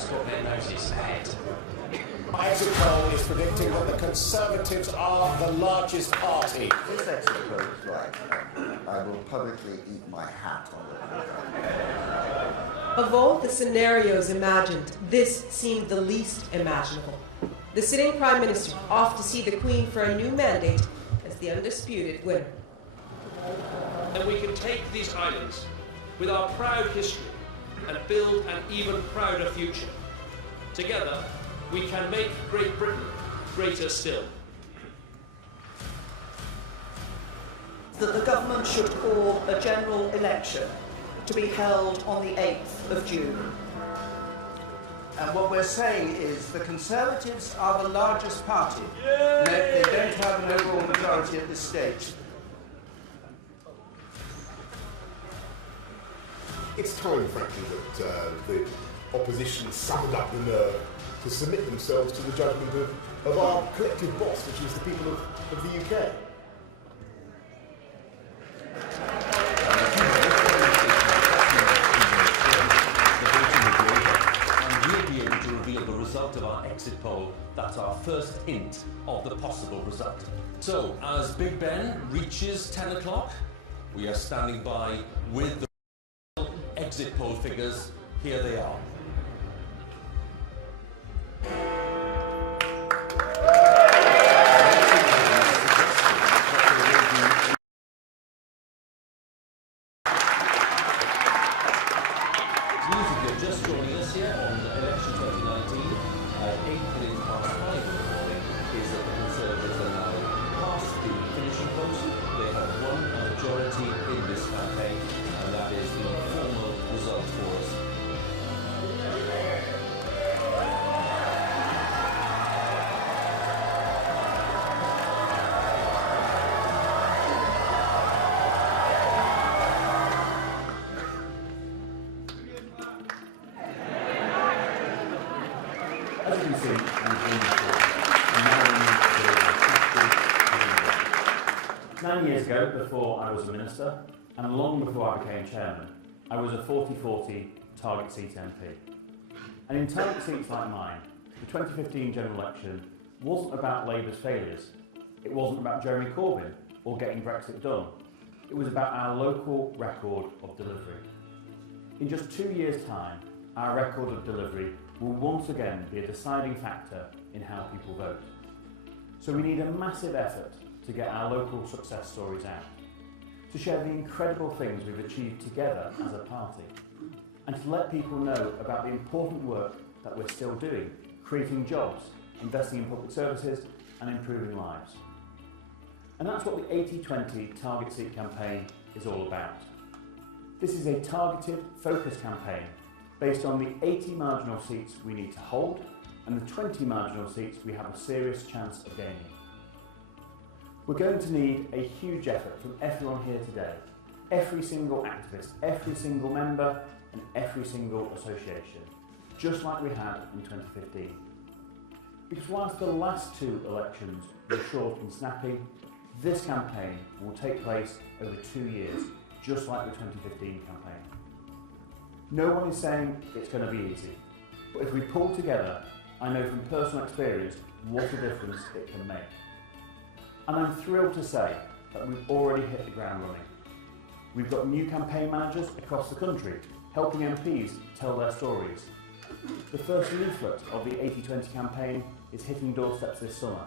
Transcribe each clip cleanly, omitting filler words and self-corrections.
has got their notice ahead. My exit poll is predicting that the Conservatives are the largest party. This exit poll is right. I will publicly eat my hat on it. Of all the scenarios imagined, this seemed the least imaginable. The sitting Prime Minister off to see the Queen for a new mandate as the undisputed winner. And we can take these islands with our proud history and build an even prouder future. Together, we can make Great Britain greater still. That the government should call a general election to be held on the 8th of June. And what we're saying is the Conservatives are the largest party. They don't have an overall majority at this stage. It's time, frankly, that the opposition summoned up the nerve to submit themselves to the judgment of our collective boss, which is the people of the UK. And we'll be able to reveal the result of our exit poll. That's our first hint of the possible result. So, as Big Ben reaches 10 o'clock, we are standing by with the exit poll figures. Here they are. Just joining us here on election 2019 at 8 minutes past 5 in the morning is that the Conservatives are now past the finishing post. They have won a majority in this campaign, and that is the formal result for us. As you can see, we've been 9 years ago, before I was a minister, and long before I became chairman, I was a 40-40 target seat MP. And in target seats like mine, the 2015 general election wasn't about Labour's failures. It wasn't about Jeremy Corbyn or getting Brexit done. It was about our local record of delivery. In just 2 years' time, our record of delivery will once again be a deciding factor in how people vote. So we need a massive effort to get our local success stories out, to share the incredible things we've achieved together as a party, and to let people know about the important work that we're still doing, creating jobs, investing in public services and improving lives. And that's what the 80-20 target seat campaign is all about. This is a targeted, focused campaign based on the 80 marginal seats we need to hold and the 20 marginal seats we have a serious chance of gaining. We're going to need a huge effort from everyone here today, every single activist, every single member and every single association, just like we had in 2015. Because whilst the last two elections were short and snappy, this campaign will take place over 2 years, just like the 2015 campaign. No one is saying it's going to be easy, but if we pull together, I know from personal experience what a difference it can make. And I'm thrilled to say that we've already hit the ground running. We've got new campaign managers across the country helping MPs tell their stories. The first leaflet of the 80-20 campaign is hitting doorsteps this summer.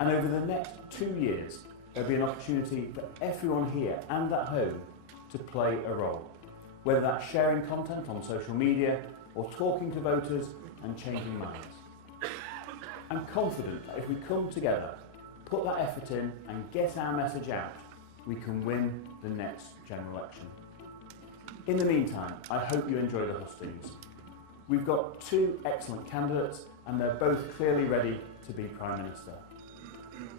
And over the next 2 years, there'll be an opportunity for everyone here and at home to play a role, whether that's sharing content on social media or talking to voters and changing minds. I'm confident that if we come together, put that effort in and get our message out, we can win the next general election. In the meantime, I hope you enjoy the hustings. We've got two excellent candidates and they're both clearly ready to be Prime Minister.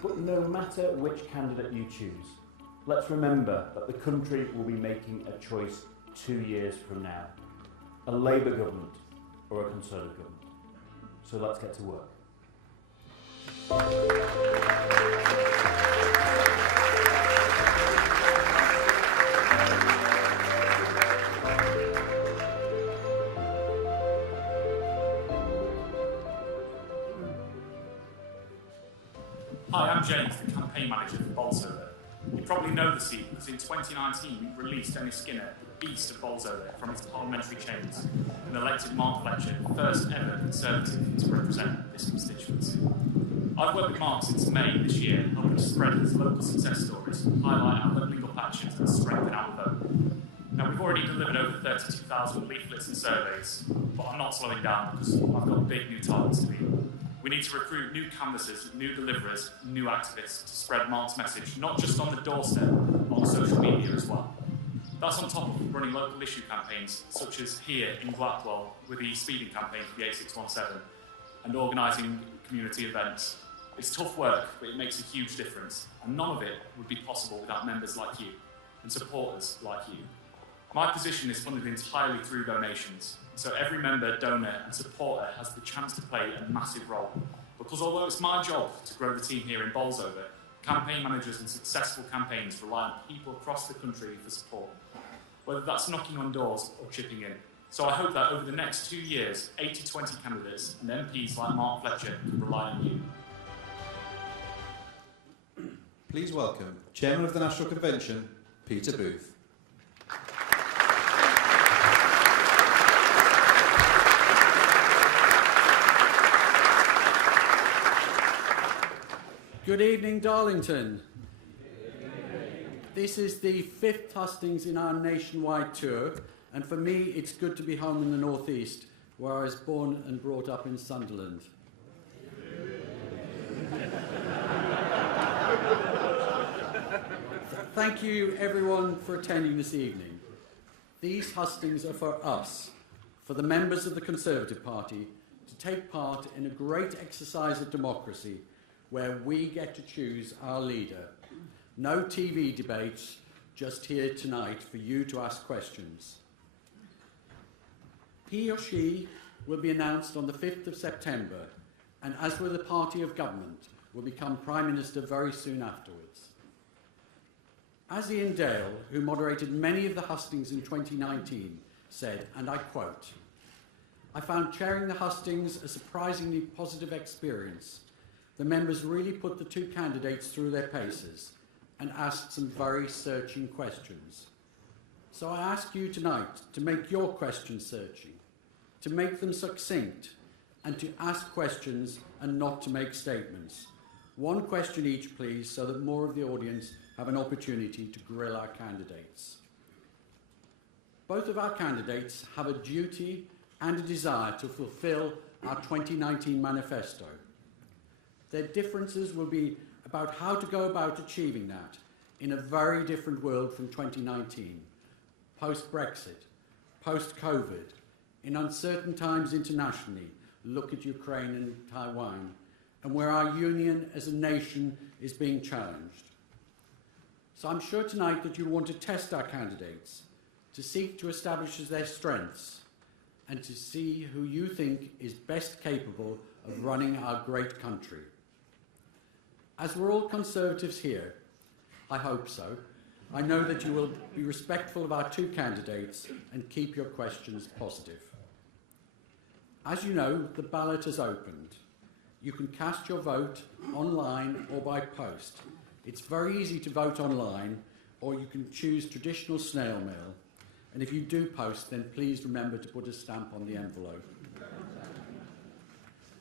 But no matter which candidate you choose, let's remember that the country will be making a choice 2 years from now. A Labour government or a Conservative government. So let's get to work. campaign manager for Bolsover. You probably know the scene because in 2019 we released Dennis Skinner, the beast of Bolsover, from his parliamentary chains and elected Mark Fletcher, the first ever Conservative to represent this constituency. I've worked with Mark since May this year, helping to spread his local success stories, highlight our levelling up actions and strengthen our vote. Now, we've already delivered over 32,000 leaflets and surveys, but I'm not slowing down because I've got big new targets to meet. We need to recruit new canvassers, new deliverers, new activists to spread Mark's message, not just on the doorstep, but on social media as well. That's on top of running local issue campaigns, such as here in Blackwell with the speeding campaign for the A617, and organising community events. It's tough work, but it makes a huge difference, and none of it would be possible without members like you and supporters like you. My position is funded entirely through donations, so every member, donor and supporter has the chance to play a massive role. Because although it's my job to grow the team here in Bolsover, campaign managers and successful campaigns rely on people across the country for support, whether that's knocking on doors or chipping in. So I hope that over the next 2 years, 80-20 candidates and MPs like Mark Fletcher can rely on you. Please welcome Chairman of the National Convention, Peter Booth. Good evening, Darlington. This is the 5th hustings in our nationwide tour, and for me it's good to be home in the North East, where I was born and brought up in Sunderland. Thank you everyone for attending this evening. These hustings are for us, for the members of the Conservative Party, to take part in a great exercise of democracy where we get to choose our leader. No TV debates, just here tonight for you to ask questions. He or she will be announced on the 5th of September, and as with the party of government, will become Prime Minister very soon afterwards. As Ian Dale, who moderated many of the hustings in 2019, said, and I quote, "I found chairing the hustings a surprisingly positive experience. The members really put the two candidates through their paces and asked some very searching questions. So I ask you tonight to make your questions searching, to make them succinct, and to ask questions and not to make statements. One question each, please, so that more of the audience have an opportunity to grill our candidates." Both of our candidates have a duty and a desire to fulfil our 2019 manifesto. Their differences will be about how to go about achieving that in a very different world from 2019, post-Brexit, post-COVID, in uncertain times internationally, look at Ukraine and Taiwan, and where our union as a nation is being challenged. So I'm sure tonight that you want to test our candidates, to seek to establish their strengths, and to see who you think is best capable of running our great country. As we're all Conservatives here, I hope so, I know that you will be respectful of our two candidates and keep your questions positive. As you know, the ballot has opened. You can cast your vote online or by post. It's very easy to vote online, or you can choose traditional snail mail. And if you do post, then please remember to put a stamp on the envelope.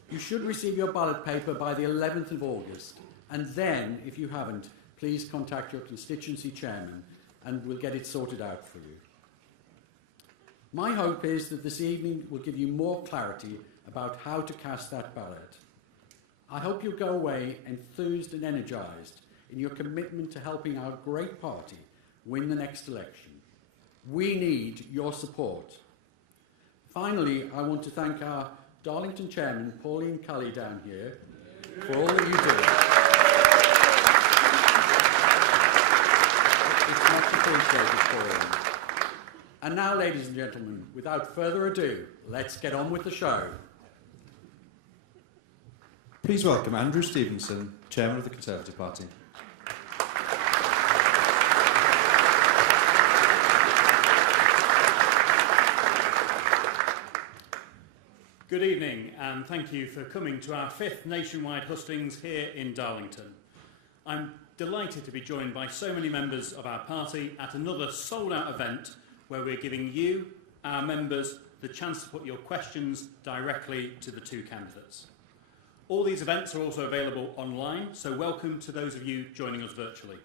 You should receive your ballot paper by the 11th of August. And then, if you haven't, please contact your constituency chairman and we'll get it sorted out for you. My hope is that this evening will give you more clarity about how to cast that ballot. I hope you'll go away enthused and energised in your commitment to helping our great party win the next election. We need your support. Finally, I want to thank our Darlington chairman, Pauline Cully, down here, for all that you do. It's much appreciated, Pauline. And now, ladies and gentlemen, without further ado, let's get on with the show. Please welcome Andrew Stevenson, Chairman of the Conservative Party. Good evening, and thank you for coming to our 5th nationwide hustings here in Darlington. I'm delighted to be joined by so many members of our party at another sold-out event where we're giving you, our members, the chance to put your questions directly to the two candidates. All these events are also available online, so welcome to those of you joining us virtually.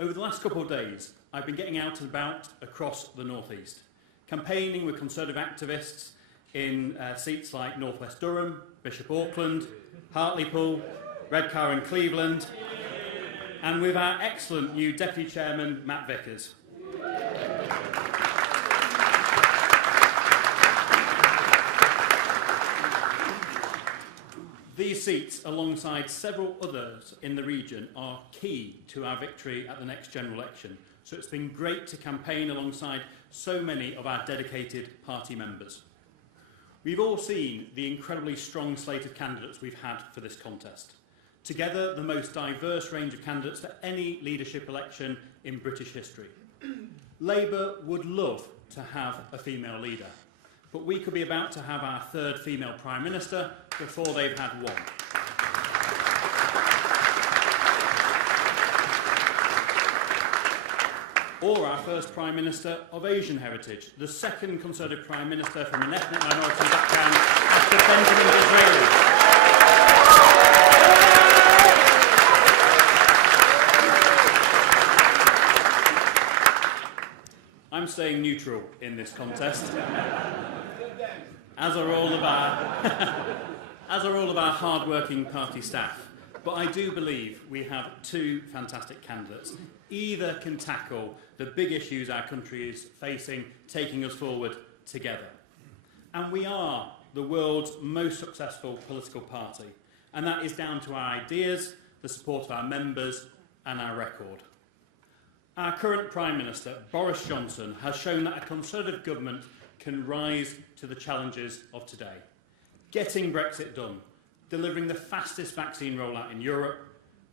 Over the last couple of days, I've been getting out and about across the North East, campaigning with Conservative activists in seats like North West Durham, Bishop Auckland, Hartlepool, Redcar and Cleveland, and with our excellent new Deputy Chairman, Matt Vickers. These seats, alongside several others in the region, are key to our victory at the next general election. So it's been great to campaign alongside so many of our dedicated party members. We've all seen the incredibly strong slate of candidates we've had for this contest. Together, the most diverse range of candidates for any leadership election in British history. Labour would love to have a female leader, but we could be about to have our third female Prime Minister before they've had one. Or our first Prime Minister of Asian heritage, the second Conservative Prime Minister from an ethnic minority background after Benjamin Disraeli. I'm staying neutral in this contest, as are all of our hard-working party staff. But I do believe we have two fantastic candidates. Either can tackle the big issues our country is facing, taking us forward together. And we are the world's most successful political party. And that is down to our ideas, the support of our members, and our record. Our current Prime Minister, Boris Johnson, has shown that a Conservative government can rise to the challenges of today. Getting Brexit done, delivering the fastest vaccine rollout in Europe,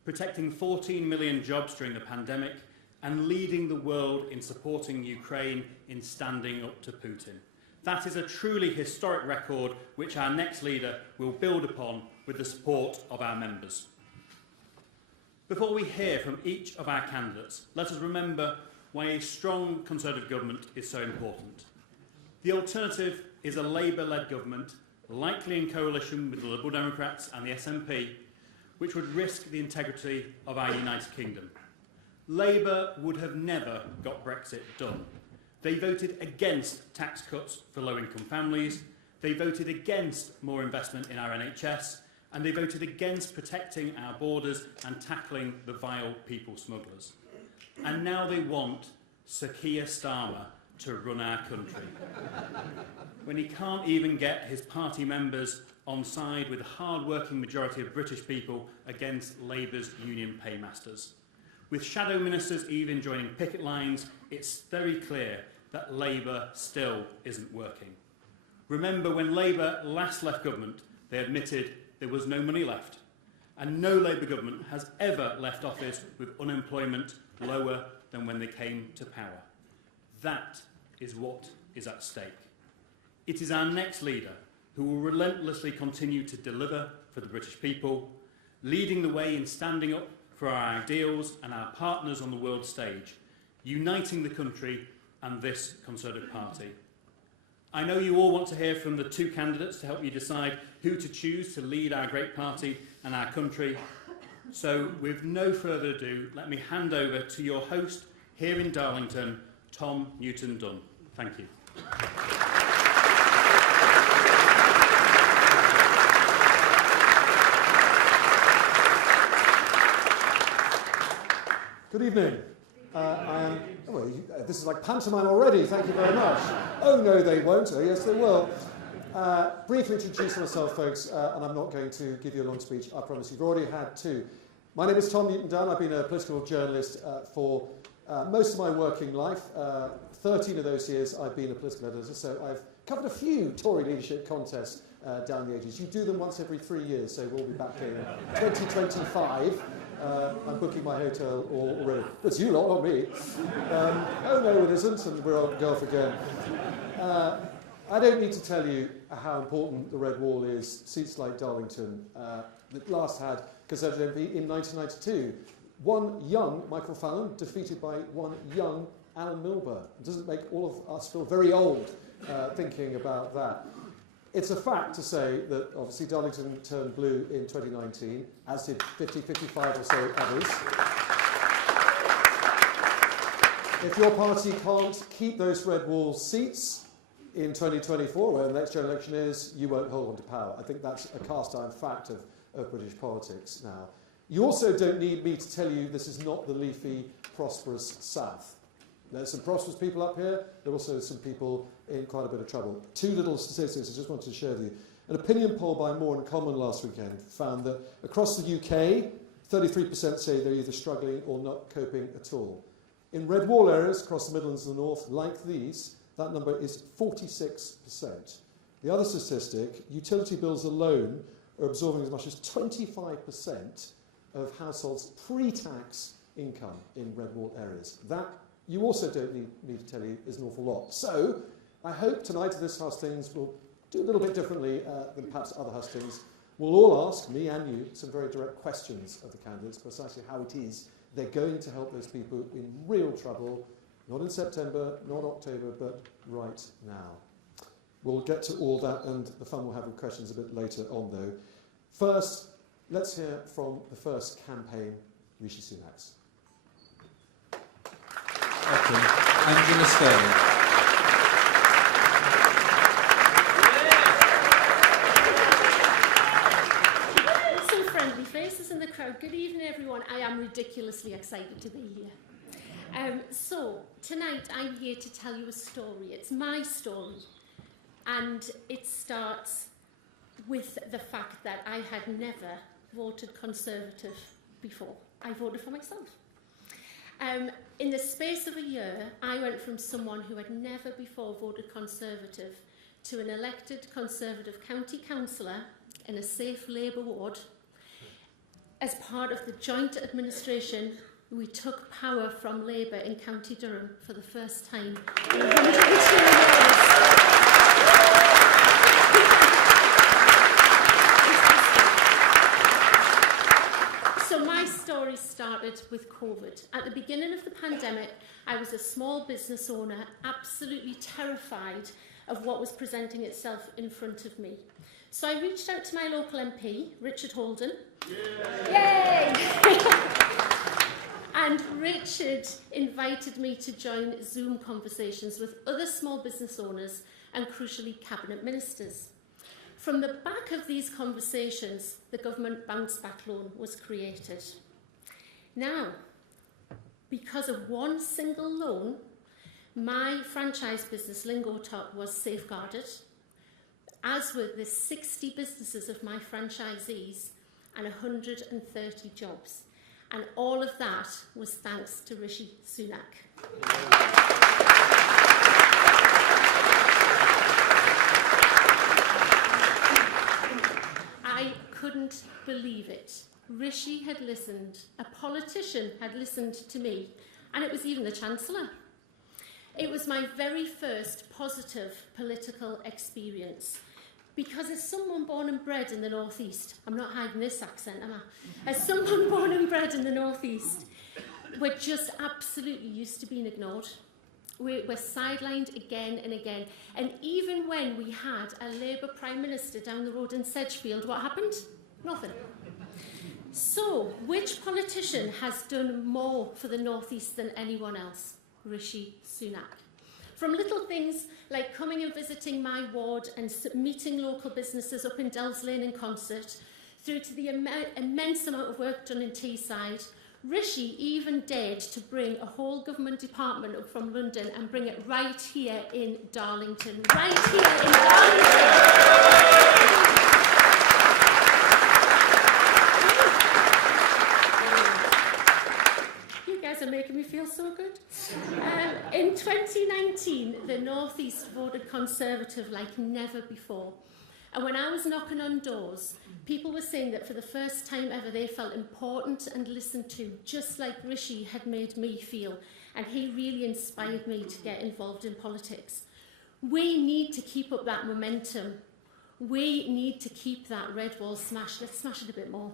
protecting 14 million jobs during the pandemic, and leading the world in supporting Ukraine in standing up to Putin. That is a truly historic record which our next leader will build upon with the support of our members. Before we hear from each of our candidates, let us remember why a strong Conservative government is so important. The alternative is a Labour-led government, likely in coalition with the Liberal Democrats and the SNP, which would risk the integrity of our United Kingdom. Labour would have never got Brexit done. They voted against tax cuts for low-income families, they voted against more investment in our NHS, and they voted against protecting our borders and tackling the vile people smugglers. And now they want Sir Keir Starmer to run our country, when he can't even get his party members on side with the hard-working majority of British people against Labour's union paymasters. With shadow ministers even joining picket lines, it's very clear that Labour still isn't working. Remember, when Labour last left government, they admitted there was no money left, and no Labour government has ever left office with unemployment lower than when they came to power. That is what is at stake. It is our next leader who will relentlessly continue to deliver for the British people, leading the way in standing up for our ideals and our partners on the world stage, uniting the country and this Conservative Party. I know you all want to hear from the two candidates to help you decide who to choose to lead our great party and our country. So, with no further ado, let me hand over to your host here in Darlington, Tom Newton-Dunn. Thank you. Good evening. This is like pantomime already, thank you very much. Oh no, they won't. Oh yes, they will. Briefly introduce myself, folks, and I'm not going to give you a long speech, I promise. You've already had two. My name is Tom Newton-Dunn. I've been a political journalist for most of my working life. 13 of those years I've been a political editor, so I've covered a few Tory leadership contests down the ages. You do them once every 3 years, so we'll be back in 2025. I'm booking my hotel already. That's you lot, not me. Oh no, it isn't, and we're off again. I don't need to tell you how important the Red Wall is. Seats like Darlington that last had Conservative MP in 1992. One young Michael Fallon defeated by one young Alan Milburn. It doesn't make all of us feel very old thinking about that. It's a fact to say that obviously Darlington turned blue in 2019, as did 50, 55 or so others. If your party can't keep those red wall seats in 2024, where the next general election is, you won't hold on to power. I think that's a cast-iron fact of British politics now. You also don't need me to tell you this is not the leafy, prosperous South. There's some prosperous people up here. There are also some people in quite a bit of trouble. Two little statistics I just wanted to share with you. An opinion poll by More in Common last weekend found that across the UK, 33% say they're either struggling or not coping at all. In red wall areas across the Midlands and the North, like these, that number is 46%. The other statistic, utility bills alone are absorbing as much as 25% of households' pre-tax income in red wall areas. That, you also don't need me to tell you, is an awful lot. So, I hope tonight at this Hustings we'll do a little bit differently than perhaps other Hustings. We'll all ask, me and you, some very direct questions of the candidates, precisely how it is they're going to help those people in real trouble, not in September, not October, but right now. We'll get to all that, and the fun we'll have with questions a bit later on, though. First, let's hear from the first campaign, Rishi Sunak's. Angela Sterling. Some friendly faces in the crowd. Good evening, everyone. I am ridiculously excited to be here. So, tonight I'm here to tell you a story. It's my story. And it starts with the fact that I had never voted Conservative before. I voted for myself. In the space of a year, I went from someone who had never before voted Conservative to an elected Conservative county councillor in a safe Labour ward. As part of the joint administration, we took power from Labour in County Durham for the first time in 102 years. So my story started with COVID. At the beginning of the pandemic, I was a small business owner, absolutely terrified of what was presenting itself in front of me. So I reached out to my local MP, Richard Holden. Yay! And Richard invited me to join Zoom conversations with other small business owners and, crucially, cabinet ministers. From the back of these conversations, the government bounce back loan was created. Now, because of one single loan, my franchise business, Lingotop, was safeguarded, as were the 60 businesses of my franchisees and 130 jobs. And all of that was thanks to Rishi Sunak. I couldn't believe it. Rishi had listened. A politician had listened to me. And it was even the Chancellor. It was my very first positive political experience. Because as someone born and bred in the North East, I'm not hiding this accent, am I? As someone born and bred in the North East, we're just absolutely used to being ignored. We're sidelined again and again. And even when we had a Labour Prime Minister down the road in Sedgefield, what happened? Nothing. So, which politician has done more for the North East than anyone else? Rishi Sunak. From little things like coming and visiting my ward and meeting local businesses up in Delves Lane in concert, through to the immense amount of work done in Teesside, Rishi even dared to bring a whole government department up from London and bring it right here in Darlington. Right here in Darlington! You guys are making me feel so good. In 2019, the North East voted Conservative like never before. And when I was knocking on doors, people were saying that for the first time ever they felt important and listened to, just like Rishi had made me feel. And he really inspired me to get involved in politics. We need to keep up that momentum. We need to keep that red wall smashed. Let's smash it a bit more.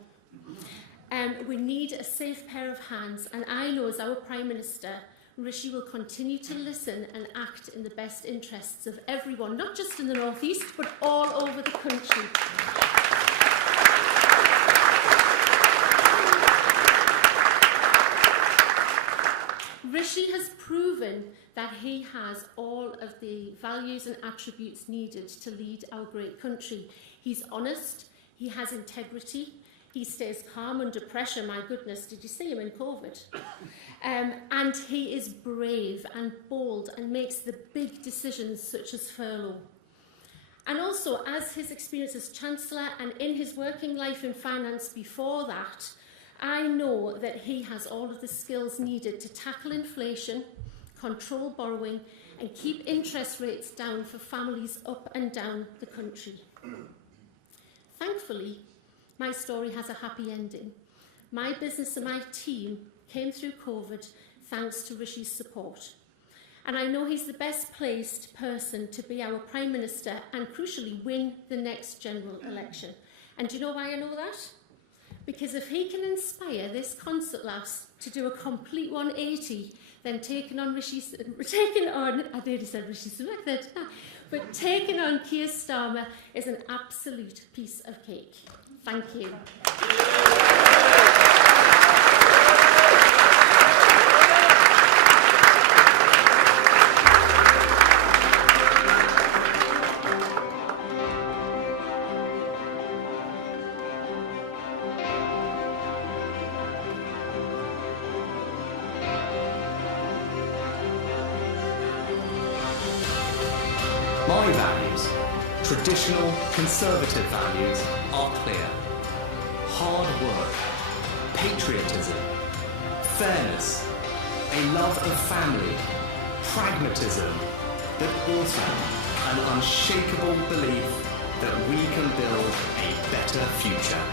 We need a safe pair of hands, and I know as our Prime Minister, Rishi will continue to listen and act in the best interests of everyone, not just in the North East, but all over the country. Rishi has proven that he has all of the values and attributes needed to lead our great country. He's honest, he has integrity, he stays calm under pressure. My goodness, did you see him in COVID? And he is brave and bold and makes the big decisions such as furlough. And also, as his experience as Chancellor and in his working life in finance before that, I know that he has all of the skills needed to tackle inflation, control borrowing, and keep interest rates down for families up and down the country. Thankfully, my story has a happy ending. My business and my team came through COVID thanks to Rishi's support. And I know he's the best placed person to be our Prime Minister and crucially win the next general election. And do you know why I know that? Because if he can inspire this concert lass to do a complete 180, then taking on I nearly said Rishi Sunak there, but taking on Keir Starmer is an absolute piece of cake. Thank you. My values, traditional Conservative values, are clear. Hard work, patriotism, fairness, a love of family, pragmatism, but also an unshakable belief that we can build a better future.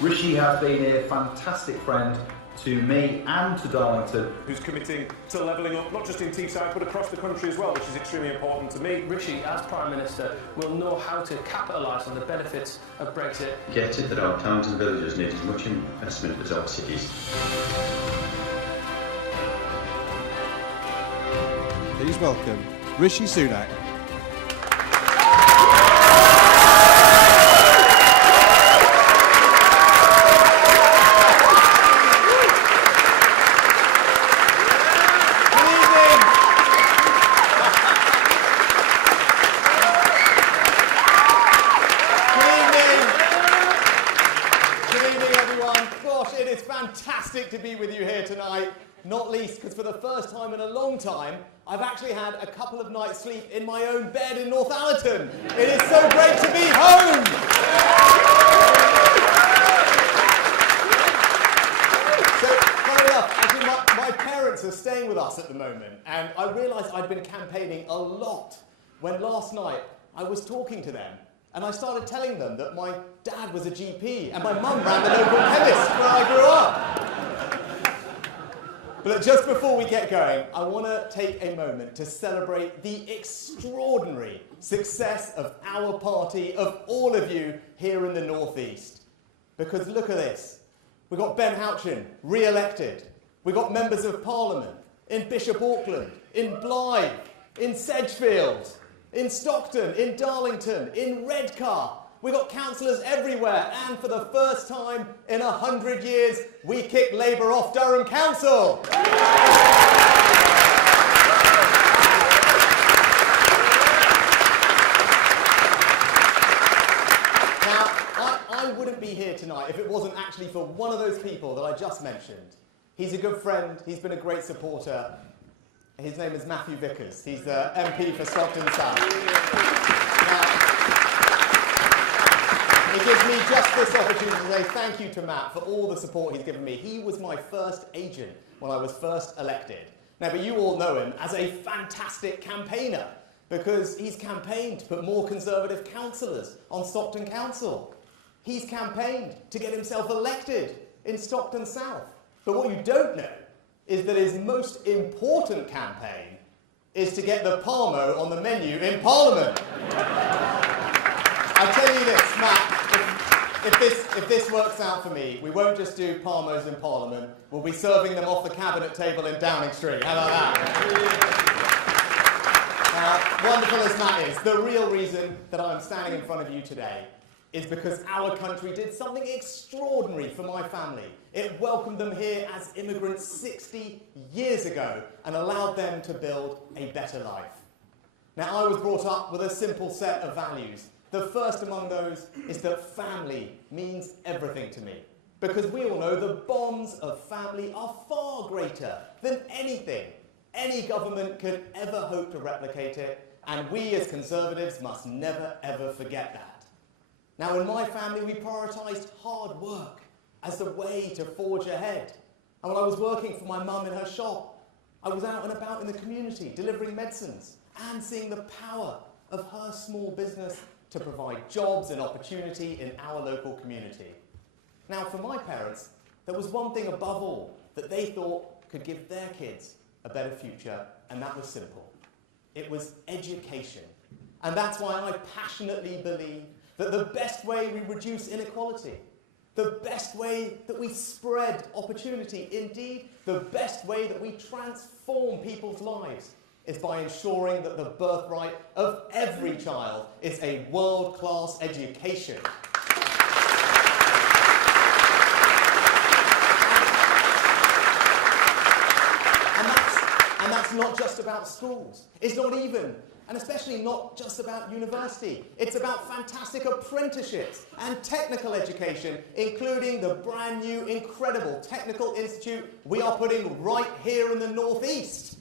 Rishi has been a fantastic friend to me and to Darlington. Who's committing to levelling up, not just in Teesside, but across the country as well, which is extremely important to me. Rishi, as Prime Minister, will know how to capitalise on the benefits of Brexit. Get it that our towns and villages need as much investment as our cities. Please welcome Rishi Sunak. To be with you here tonight, not least because for the first time in a long time, I've actually had a couple of nights' sleep in my own bed in Northallerton. It is so great to be home! So, funny enough, actually my parents are staying with us at the moment, and I realised I'd been campaigning a lot when last night I was talking to them, and I started telling them that my dad was a GP and my mum ran the local chemist where I grew up. But just before we get going, I want to take a moment to celebrate the extraordinary success of our party, of all of you here in the North East. Because look at this. We've got Ben Houchin, re-elected. We've got members of Parliament in Bishop Auckland, in Blythe, in Sedgefield, in Stockton, in Darlington, in Redcar. We've got councillors everywhere, and for the first time in 100 years, we kicked Labour off Durham Council. Now, I wouldn't be here tonight if it wasn't actually for one of those people that I just mentioned. He's a good friend, he's been a great supporter. His name is Matthew Vickers. He's the MP for Stockton South. Now, it gives me just this opportunity to say thank you to Matt for all the support he's given me. He was my first agent when I was first elected. Now, but you all know him as a fantastic campaigner because he's campaigned to put more Conservative councillors on Stockton Council. He's campaigned to get himself elected in Stockton South. But what you don't know is that his most important campaign is to get the Palmo on the menu in Parliament. I tell you this, Matt, the if this works out for me, we won't just do Palmos in Parliament, we'll be serving them off the cabinet table in Downing Street. How about that? Wonderful as that is, the real reason that I'm standing in front of you today is because our country did something extraordinary for my family. It welcomed them here as immigrants 60 years ago and allowed them to build a better life. Now, I was brought up with a simple set of values. The first among those is that family means everything to me. Because we all know the bonds of family are far greater than anything any government could ever hope to replicate it, and we as Conservatives must never ever forget that. Now, in my family, we prioritised hard work as the way to forge ahead. And when I was working for my mum in her shop, I was out and about in the community, delivering medicines and seeing the power of her small business to provide jobs and opportunity in our local community. Now, for my parents, there was one thing above all that they thought could give their kids a better future, and that was simple. It was education. And that's why I passionately believe that the best way we reduce inequality, the best way that we spread opportunity, indeed, the best way that we transform people's lives is by ensuring that the birthright of every child is a world-class education. And that's not just about schools. It's not even, and especially not just about university. It's about fantastic apprenticeships and technical education, including the brand new, incredible technical institute we are putting right here in the northeast.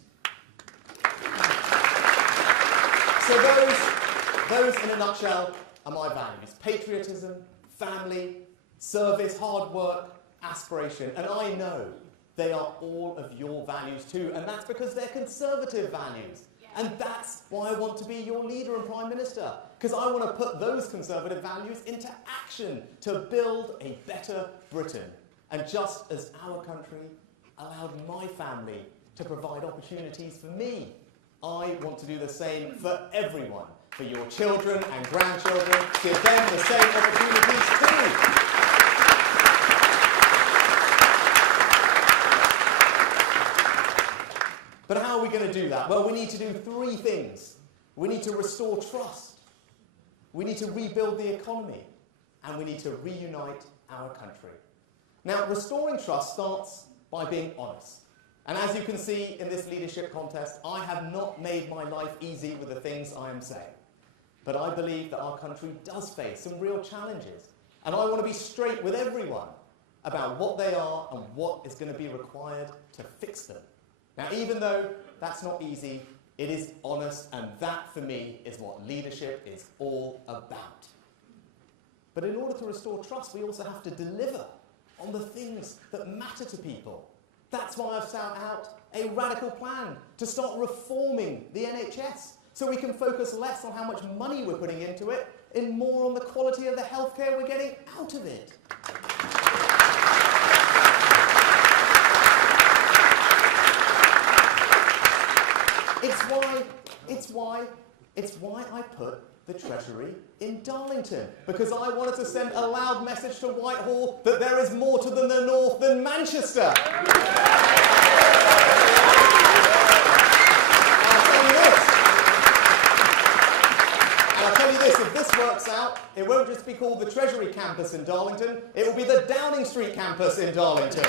So those in a nutshell are my values. Patriotism, family, service, hard work, aspiration. And I know they are all of your values too, and that's because they're Conservative values. And that's why I want to be your leader and Prime Minister, because I want to put those Conservative values into action to build a better Britain. And just as our country allowed my family to provide opportunities for me, I want to do the same for everyone, for your children and grandchildren, give them the same opportunities too. But how are we going to do that? Well, we need to do three things. We need to restore trust, we need to rebuild the economy, and we need to reunite our country. Now, restoring trust starts by being honest. And as you can see in this leadership contest, I have not made my life easy with the things I am saying. But I believe that our country does face some real challenges. And I want to be straight with everyone about what they are and what is going to be required to fix them. Now, even though that's not easy, it is honest, and that, for me, is what leadership is all about. But in order to restore trust, we also have to deliver on the things that matter to people. That's why I've set out a radical plan to start reforming the NHS, so we can focus less on how much money we're putting into it and more on the quality of the healthcare we're getting out of it. It's why I put the Treasury in Darlington, because I wanted to send a loud message to Whitehall that there is more to the north than Manchester. I'll tell you this, if this works out, it won't just be called the Treasury campus in Darlington, it will be the Downing Street campus in Darlington.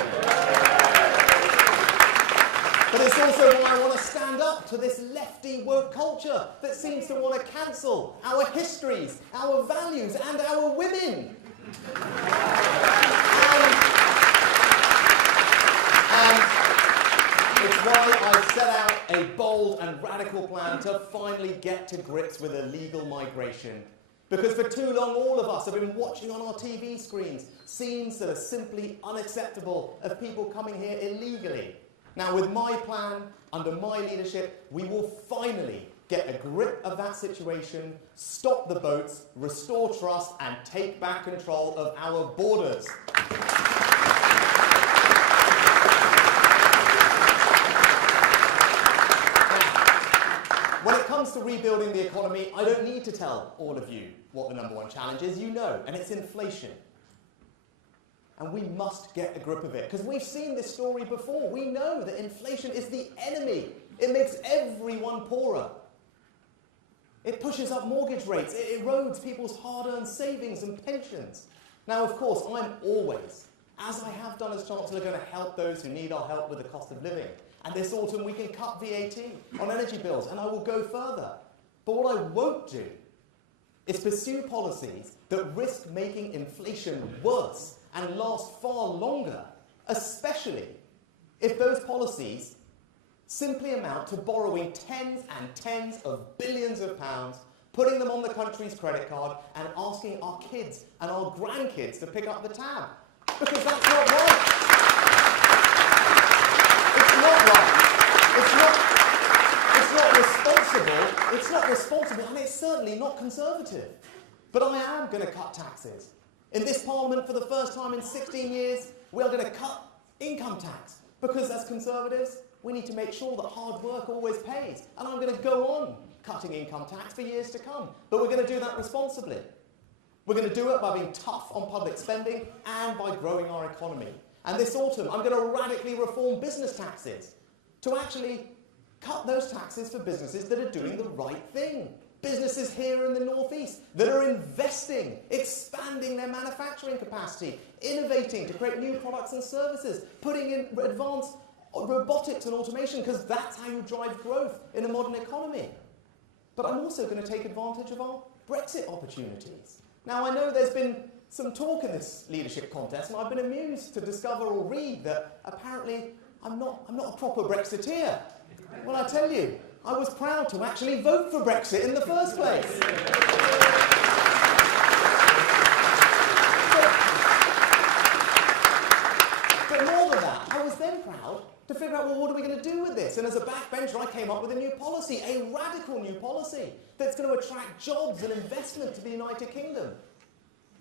But it's also why I want to stand up to this lefty woke culture that seems to want to cancel our histories, our values, and our women. And it's why I've set out a bold and radical plan to finally get to grips with illegal migration. Because for too long, all of us have been watching on our TV screens scenes that are simply unacceptable of people coming here illegally. Now, with my plan, under my leadership, we will finally get a grip of that situation, stop the boats, restore trust, and take back control of our borders. When it comes to rebuilding the economy, I don't need to tell all of you what the number one challenge is. You know, and it's inflation. And we must get a grip of it, because we've seen this story before. We know that inflation is the enemy. It makes everyone poorer. It pushes up mortgage rates. It erodes people's hard-earned savings and pensions. Now, of course, I'm always, as I have done as Chancellor, going to help those who need our help with the cost of living. And this autumn, we can cut VAT on energy bills, and I will go further. But what I won't do is pursue policies that risk making inflation worse and last far longer, especially if those policies simply amount to borrowing tens and tens of billions of pounds, putting them on the country's credit card, and asking our kids and our grandkids to pick up the tab. Because that's not right. It's not right. It's not responsible. It's not responsible, and it's certainly not conservative. But I am going to cut taxes. In this Parliament, for the first time in 16 years, we are going to cut income tax. Because as Conservatives, we need to make sure that hard work always pays. And I'm going to go on cutting income tax for years to come. But we're going to do that responsibly. We're going to do it by being tough on public spending and by growing our economy. And this autumn, I'm going to radically reform business taxes to actually cut those taxes for businesses that are doing the right thing. Businesses here in the North East that are investing, expanding their manufacturing capacity, innovating to create new products and services, putting in advanced robotics and automation, because that's how you drive growth in a modern economy. But I'm also going to take advantage of our Brexit opportunities. Now, I know there's been some talk in this leadership contest, and I've been amused to discover or read that apparently I'm not a proper Brexiteer. Well, I tell you, I was proud to actually vote for Brexit in the first place. But more than that, I was then proud to figure out, well, what are we going to do with this? And as a backbencher, I came up with a new policy, a radical new policy that's going to attract jobs and investment to the United Kingdom.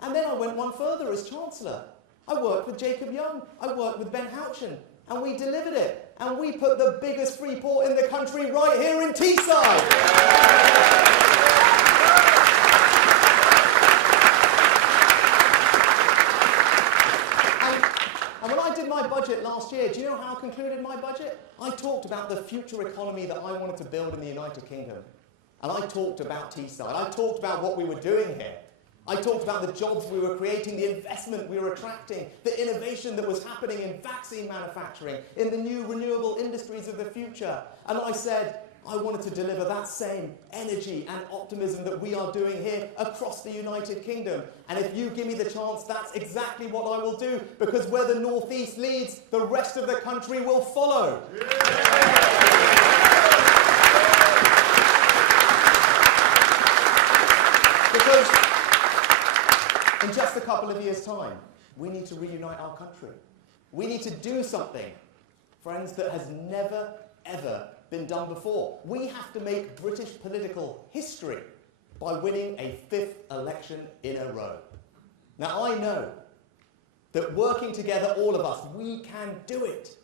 And then I went one further as Chancellor. I worked with Jacob Young, I worked with Ben Houchen, and we delivered it. And we put the biggest free port in the country right here in Teesside. And when I did my budget last year, do you know how I concluded my budget? I talked about the future economy that I wanted to build in the United Kingdom. And I talked about Teesside. I talked about what we were doing here. I talked about the jobs we were creating, the investment we were attracting, the innovation that was happening in vaccine manufacturing, in the new renewable industries of the future. And I said, I wanted to deliver that same energy and optimism that we are doing here across the United Kingdom. And if you give me the chance, that's exactly what I will do, because where the North East leads, the rest of the country will follow. Because in just a couple of years' time, we need to reunite our country. We need to do something, friends, that has never, ever been done before. We have to make British political history by winning a 5th election in a row. Now, I know that working together, all of us, we can do it.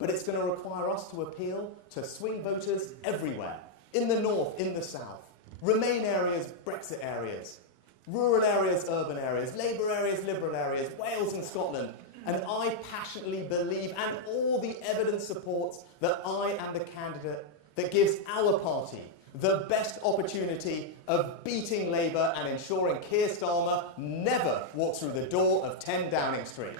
But it's going to require us to appeal to swing voters everywhere, in the north, in the south, Remain areas, Brexit areas, rural areas, urban areas, Labour areas, Liberal areas, Wales and Scotland. And I passionately believe, and all the evidence supports, that I am the candidate that gives our party the best opportunity of beating Labour and ensuring Keir Starmer never walks through the door of 10 Downing Street.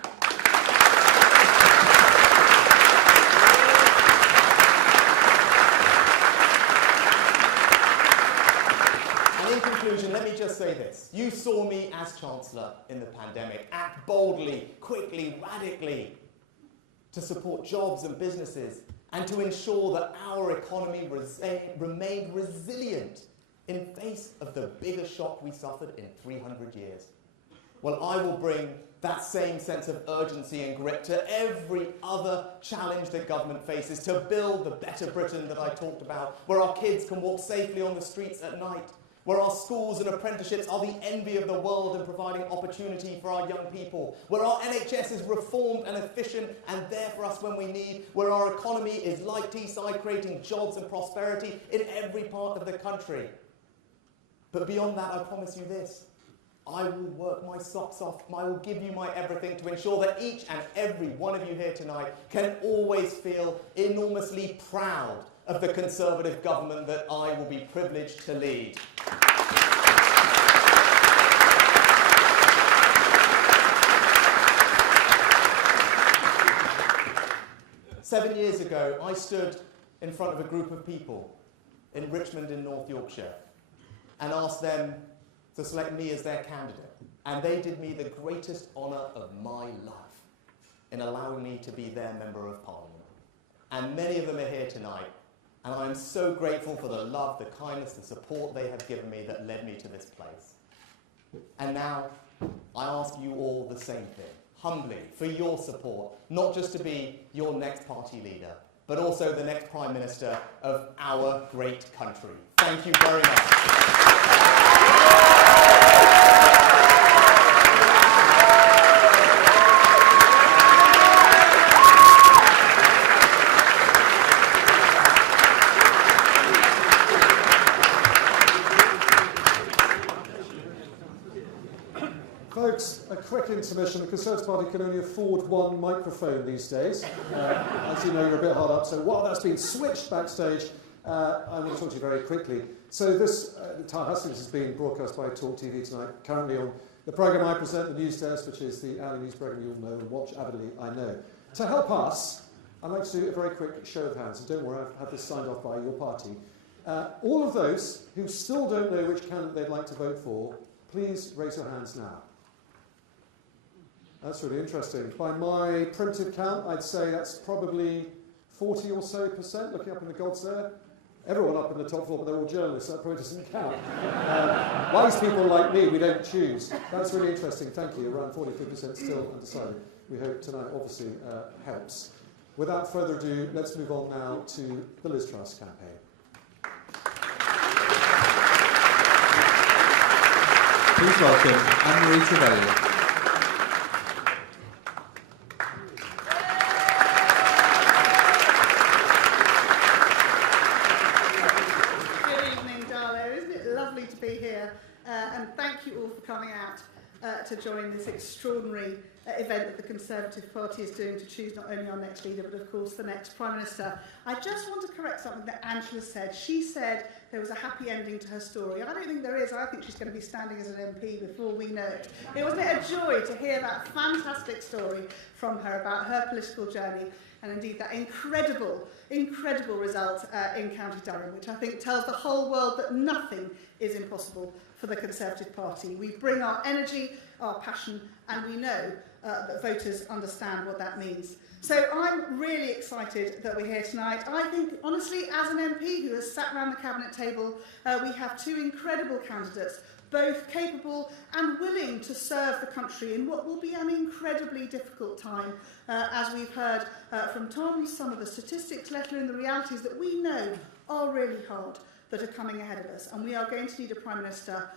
And in conclusion, let me just say this. You saw me as Chancellor in the pandemic act boldly, quickly, radically to support jobs and businesses and to ensure that our economy remained resilient in face of the biggest shock we suffered in 300 years. Well, I will bring that same sense of urgency and grit to every other challenge that government faces to build the better Britain that I talked about, where our kids can walk safely on the streets at night, where our schools and apprenticeships are the envy of the world and providing opportunity for our young people, where our NHS is reformed and efficient and there for us when we need, where our economy is like Teesside, creating jobs and prosperity in every part of the country. But beyond that, I promise you this. I will work my socks off. I will give you my everything to ensure that each and every one of you here tonight can always feel enormously proud of the Conservative government that I will be privileged to lead. Seven years ago, I stood in front of a group of people in Richmond in North Yorkshire and asked them to select me as their candidate. And they did me the greatest honour of my life in allowing me to be their Member of Parliament. And many of them are here tonight. And I'm so grateful for the love, the kindness, the support they have given me that led me to this place. And now, I ask you all the same thing, humbly, for your support, not just to be your next party leader, but also the next Prime Minister of our great country. Thank you very much. Folks, a quick intermission. The Conservative Party can only afford one microphone these days. As you know, you're a bit hard up, so while that's been switched backstage, I want to talk to you very quickly. So this, the Tower Hustings is being broadcast by Talk TV tonight, currently on the programme I present, the News Desk, which is the hourly news programme you all know and watch avidly, I know. To help us, I'd like to do a very quick show of hands, and don't worry, I've had this signed off by your party. All of those who still don't know which candidate they'd like to vote for, please raise your hands now. That's really interesting. By my primitive count, I'd say that's probably 40 or so %, looking up in the gods there. Everyone up in the top floor, but they're all journalists, so that probably doesn't count. Wise people like me, we don't choose. That's really interesting, thank you. Around 40-50% still undecided. We hope tonight obviously helps. Without further ado, let's move on now to the Ms Truss campaign. Please welcome Anne-Marie Trevelyan. And thank you all for coming out to join this extraordinary event that the Conservative Party is doing to choose not only our next leader, but of course the next Prime Minister. I just want to correct something that Angela said. She said there was a happy ending to her story. I don't think there is. I think she's going to be standing as an MP before we know it. Wasn't it a joy to hear that fantastic story from her about her political journey and indeed that incredible result in County Durham, which I think tells the whole world that nothing is impossible for the Conservative Party. We bring our energy, our passion, and we know that voters understand what that means. So I'm really excited that we're here tonight. I think, honestly, as an MP who has sat around the Cabinet table, we have two incredible candidates, both capable and willing to serve the country in what will be an incredibly difficult time, as we've heard from Tom, some of the statistics, let alone the realities that we know are really hard that are coming ahead of us. And we are going to need a Prime Minister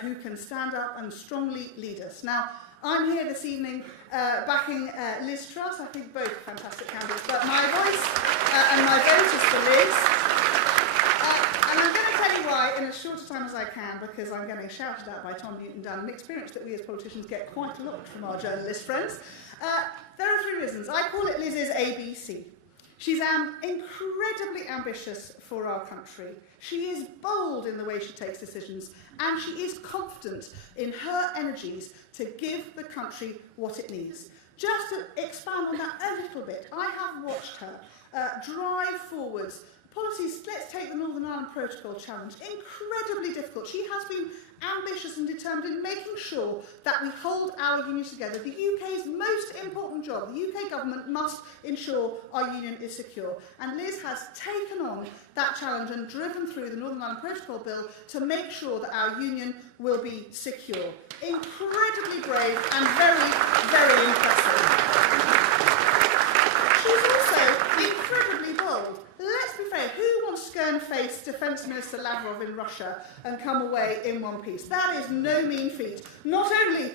who can stand up and strongly lead us. Now, I'm here this evening backing Ms Truss. I think both fantastic candidates, but my voice and my vote is for Liz. And I'm going to tell you why in as short a time as I can, because I'm getting shouted at by Tom Newton-Dunn, an experience that we as politicians get quite a lot from our journalist friends. There are three reasons. I call it Liz's ABC. She's incredibly ambitious for our country. She is bold in the way she takes decisions, and she is confident in her energies to give the country what it needs. Just to expand on that a little bit, I have watched her drive forwards policies. Let's take the Northern Ireland Protocol challenge. Incredibly difficult. She has been ambitious and determined in making sure that we hold our union together. The UK's most important job, the UK government must ensure our union is secure. And Liz has taken on that challenge and driven through the Northern Ireland Protocol Bill to make sure that our union will be secure. Incredibly brave and very, very impressive. She's also incredibly bold. Let's be fair, who wants to go and face replace Defence Minister Lavrov in Russia and come away in one piece. That is no mean feat, not only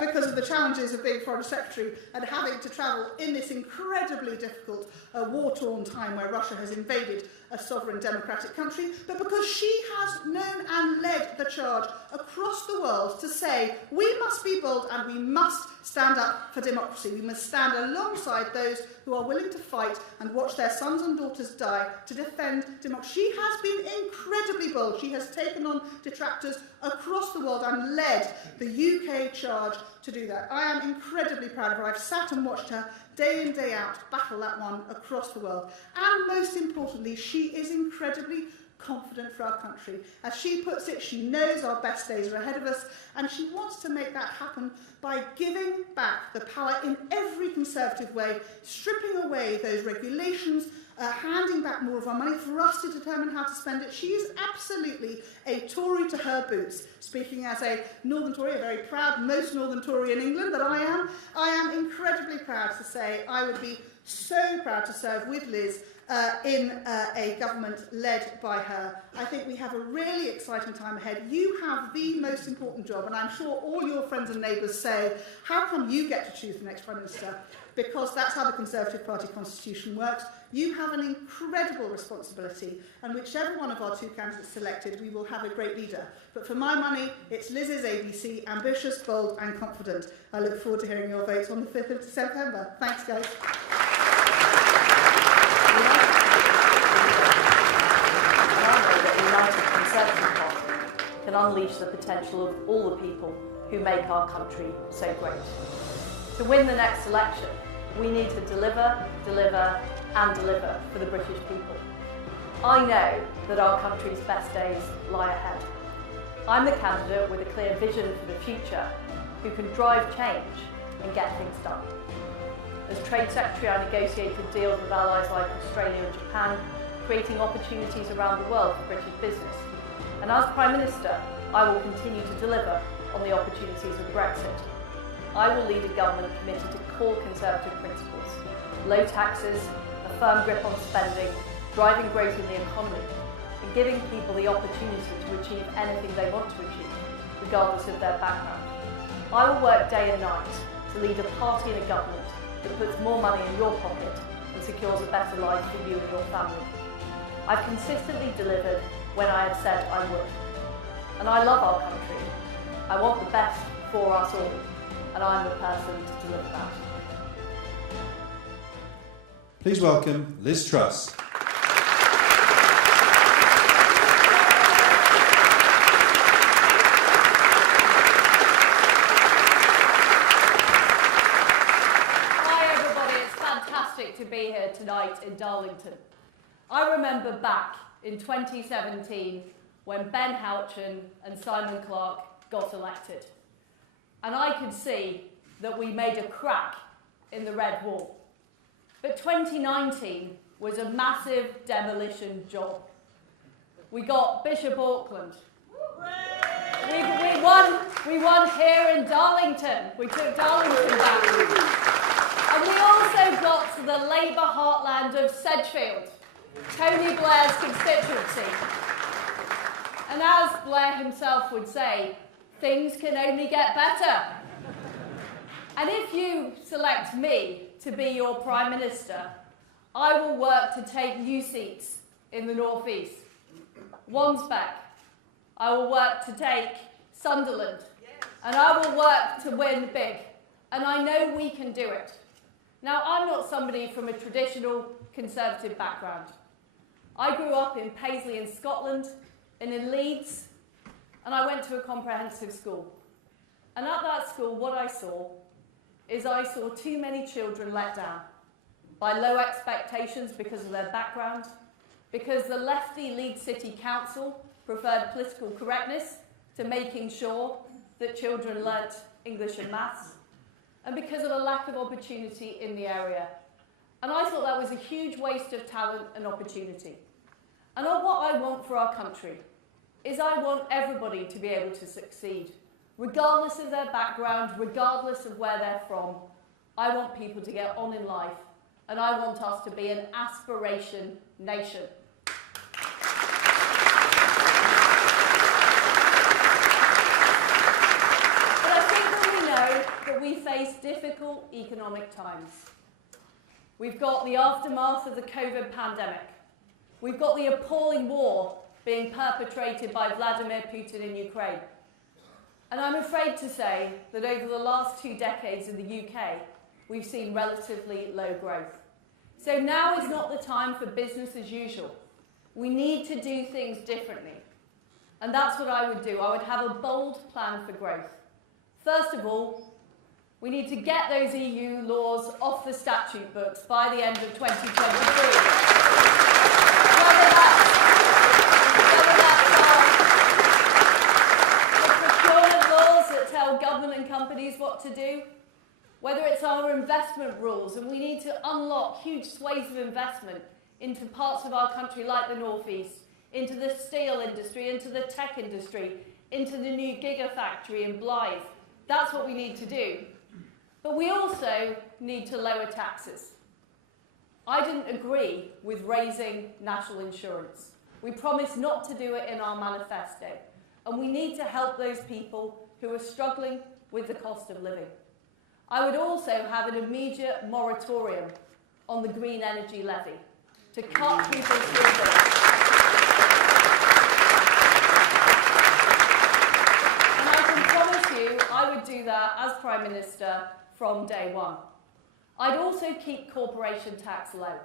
because of the challenges of being Foreign Secretary and having to travel in this incredibly difficult war-torn time where Russia has invaded a sovereign democratic country, but because she has known and led the charge across the world to say we must be bold and we must stand up for democracy. We must stand alongside those who are willing to fight and watch their sons and daughters die to defend democracy. She has been incredibly bold. She has taken on detractors across the world and led the UK charge to do that. I am incredibly proud of her. I've sat and watched her day in, day out, battle that one across the world. And most importantly, she is incredibly confident for our country. As she puts it, she knows our best days are ahead of us, and she wants to make that happen by giving back the power in every Conservative way, stripping away those regulations, handing back more of our money for us to determine how to spend it. She is absolutely a Tory to her boots. Speaking as a Northern Tory, a very proud, most Northern Tory in England that I am incredibly proud to say I would be so proud to serve with Liz in a government led by her. I think we have a really exciting time ahead. You have the most important job, and I'm sure all your friends and neighbours say, how come you get to choose the next Prime Minister? Because that's how the Conservative Party constitution works. You have an incredible responsibility, and whichever one of our two candidates selected, we will have a great leader. But for my money, it's Liz's ABC, ambitious, bold and confident. I look forward to hearing your votes on the 5th of September. Thanks, guys. Conservative Party can unleash the potential of all the people who make our country so great. To win the next election, we need to deliver, deliver and deliver for the British people. I know that our country's best days lie ahead. I'm the candidate with a clear vision for the future who can drive change and get things done. As Trade Secretary, I negotiated deals with allies like Australia and Japan, creating opportunities around the world for British business. And as Prime Minister, I will continue to deliver on the opportunities of Brexit. I will lead a government committed to core Conservative principles: low taxes, a firm grip on spending, driving growth in the economy, and giving people the opportunity to achieve anything they want to achieve, regardless of their background. I will work day and night to lead a party and a government that puts more money in your pocket and secures a better life for you and your family. I've consistently delivered when I have said I would. And I love our country. I want the best for us all, and I'm the person to deliver that. Please welcome Ms Truss. Hi everybody, it's fantastic to be here tonight in Darlington. I remember back in 2017 when Ben Houchen and Simon Clarke got elected. And I could see that we made a crack in the red wall. But 2019 was a massive demolition job. We got Bishop Auckland. We won here in Darlington. We took Darlington back. And we also got to the Labour heartland of Sedgefield, Tony Blair's constituency. And as Blair himself would say, things can only get better. And if you select me to be your Prime Minister, I will work to take new seats in the North East. Wansbeck, I will work to take Sunderland, and I will work to win big. And I know we can do it. Now, I'm not somebody from a traditional Conservative background. I grew up in Paisley in Scotland and in Leeds, and I went to a comprehensive school. And at that school, what I saw too many children let down by low expectations because of their background, because the lefty Leeds City Council preferred political correctness to making sure that children learnt English and maths, and because of a lack of opportunity in the area. And I thought that was a huge waste of talent and opportunity. And what I want for our country is I want everybody to be able to succeed, regardless of their background, regardless of where they're from. I want people to get on in life, and I want us to be an aspiration nation. that we face difficult economic times. We've got the aftermath of the COVID pandemic. We've got the appalling war being perpetrated by Vladimir Putin in Ukraine. And I'm afraid to say that over the last 2 decades in the UK, we've seen relatively low growth. So now is not the time for business as usual. We need to do things differently. And that's what I would do. I would have a bold plan for growth. First of all, we need to get those EU laws off the statute books by the end of 2023. Whether that's the procurement laws that tell government and companies what to do, whether it's our investment rules, and we need to unlock huge swathes of investment into parts of our country like the North East, into the steel industry, into the tech industry, into the new gigafactory in Blythe. That's what we need to do. But we also need to lower taxes. I didn't agree with raising national insurance. We promised not to do it in our manifesto. And we need to help those people who are struggling with the cost of living. I would also have an immediate moratorium on the green energy levy to cut people's fuel bills. And I can promise you I would do that as Prime Minister from day one. I'd also keep corporation tax low.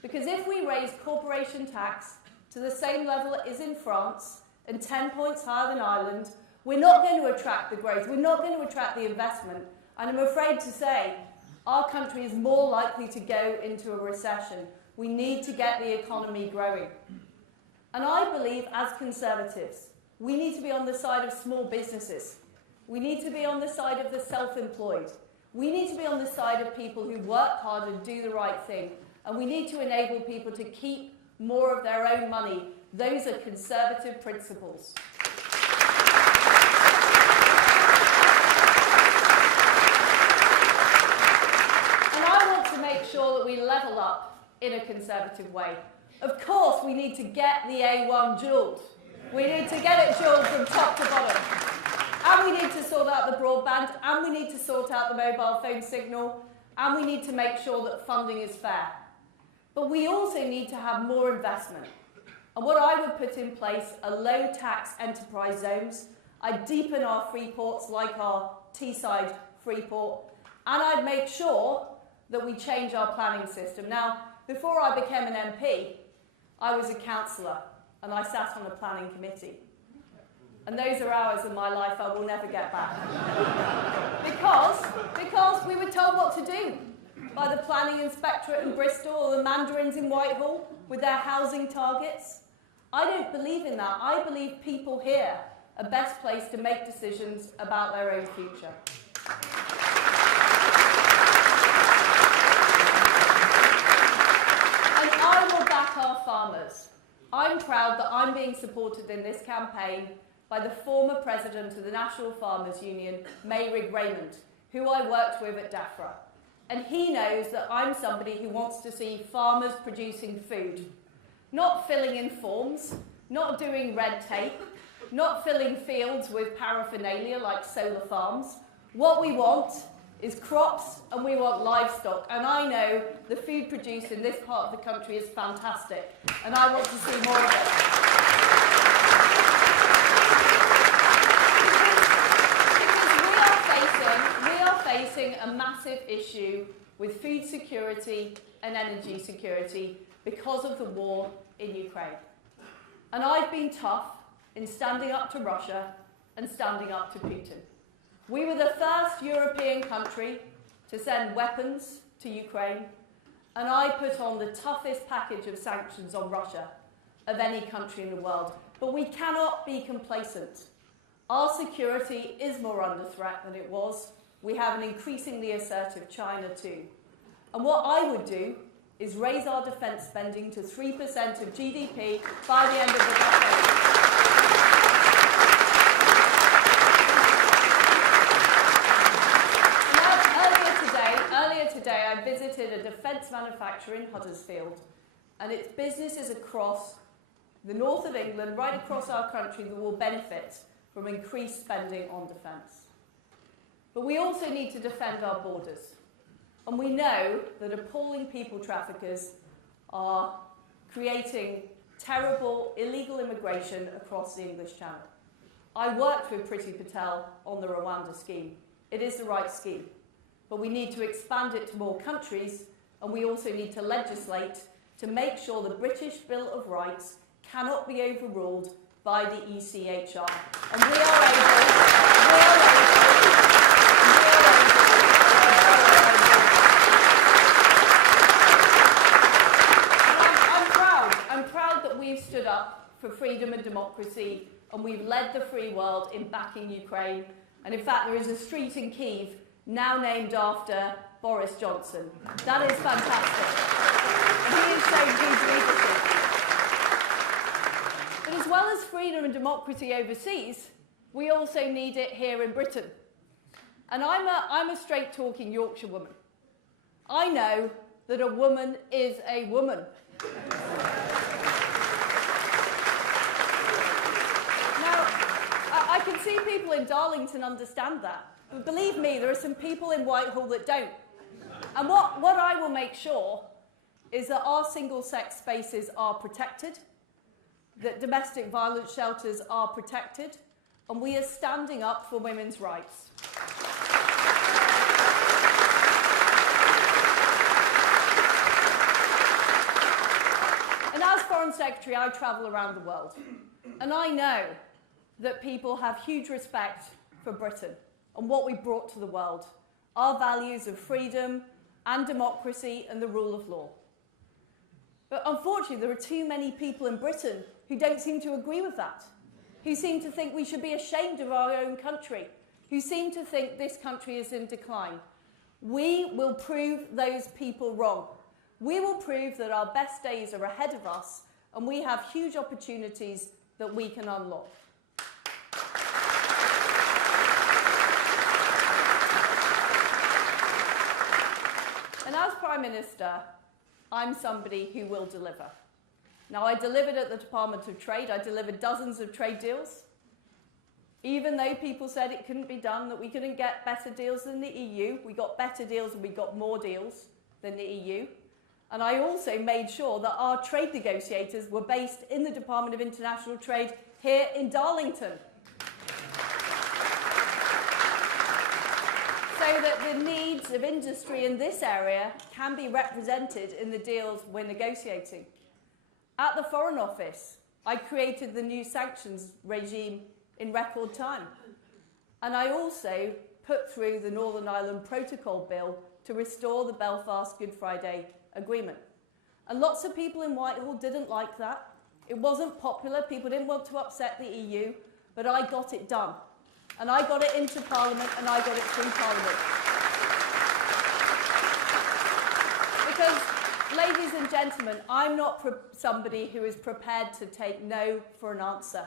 Because if we raise corporation tax to the same level it is in France and 10 points higher than Ireland, we're not going to attract the growth, we're not going to attract the investment, and I'm afraid to say our country is more likely to go into a recession. We need to get the economy growing. And I believe, as Conservatives, we need to be on the side of small businesses. We need to be on the side of the self-employed. We need to be on the side of people who work hard and do the right thing. And we need to enable people to keep more of their own money. Those are Conservative principles. And I want to make sure that we level up in a Conservative way. Of course, we need to get the A1 jewelled. We need to get it jewelled from top to bottom. And we need to sort out the broadband, and we need to sort out the mobile phone signal, and we need to make sure that funding is fair. But we also need to have more investment. And what I would put in place are low-tax enterprise zones. I'd deepen our free ports like our Teesside free port, and I'd make sure that we change our planning system. Now, before I became an MP, I was a councillor, and I sat on a planning committee. And those are hours of my life I will never get back. because we were told what to do by the planning inspectorate in Bristol or the mandarins in Whitehall with their housing targets. I don't believe in that. I believe people here are best placed to make decisions about their own future. And I will back our farmers. I'm proud that I'm being supported in this campaign by the former president of the National Farmers Union, Mayrig Raymond, who I worked with at DEFRA. And he knows that I'm somebody who wants to see farmers producing food, not filling in forms, not doing red tape, not filling fields with paraphernalia like solar farms. What we want is crops and we want livestock. And I know the food produced in this part of the country is fantastic. And I want to see more of it. Facing a massive issue with food security and energy security because of the war in Ukraine. And I've been tough in standing up to Russia and standing up to Putin. We were the first European country to send weapons to Ukraine, and I put on the toughest package of sanctions on Russia of any country in the world. But we cannot be complacent. Our security is more under threat than it was. We have an increasingly assertive China too. And what I would do is raise our defence spending to 3% of GDP by the end of the decade. Earlier today, I visited a defence manufacturer in Huddersfield, and its businesses across the north of England, right across our country, that will benefit from increased spending on defence. But we also need to defend our borders. And we know that appalling people traffickers are creating terrible illegal immigration across the English Channel. I worked with Priti Patel on the Rwanda scheme. It is the right scheme. But we need to expand it to more countries, and we also need to legislate to make sure the British Bill of Rights cannot be overruled by the ECHR. And we are I'm proud that we've stood up for freedom and democracy, and we've led the free world in backing Ukraine. And in fact, there is a street in Kyiv now named after Boris Johnson. That is fantastic. And he has shown huge leadership. But as well as freedom and democracy overseas, we also need it here in Britain. And I'm a straight-talking Yorkshire woman. I know that a woman is a woman. Now, I can see people in Darlington understand that. But believe me, there are some people in Whitehall that don't. And what I will make sure is that our single-sex spaces are protected, that domestic violence shelters are protected, and we are standing up for women's rights. And as Foreign Secretary, I travel around the world. And I know that people have huge respect for Britain and what we brought to the world, our values of freedom and democracy and the rule of law. But unfortunately, there are too many people in Britain who don't seem to agree with that, who seem to think we should be ashamed of our own country, who seem to think this country is in decline. We will prove those people wrong. We will prove that our best days are ahead of us, and we have huge opportunities that we can unlock. And as Prime Minister, I'm somebody who will deliver. Now, I delivered at the Department of Trade. I delivered dozens of trade deals. Even though people said it couldn't be done, that we couldn't get better deals than the EU, we got better deals and we got more deals than the EU. And I also made sure that our trade negotiators were based in the Department of International Trade here in Darlington. So that the needs of industry in this area can be represented in the deals we're negotiating. At the Foreign Office, I created the new sanctions regime in record time. And I also put through the Northern Ireland Protocol Bill to restore the Belfast Good Friday Agreement. And lots of people in Whitehall didn't like that. It wasn't popular. People didn't want to upset the EU, but I got it done. And I got it into Parliament, and I got it through Parliament. Because, ladies and gentlemen, I'm not somebody who is prepared to take no for an answer.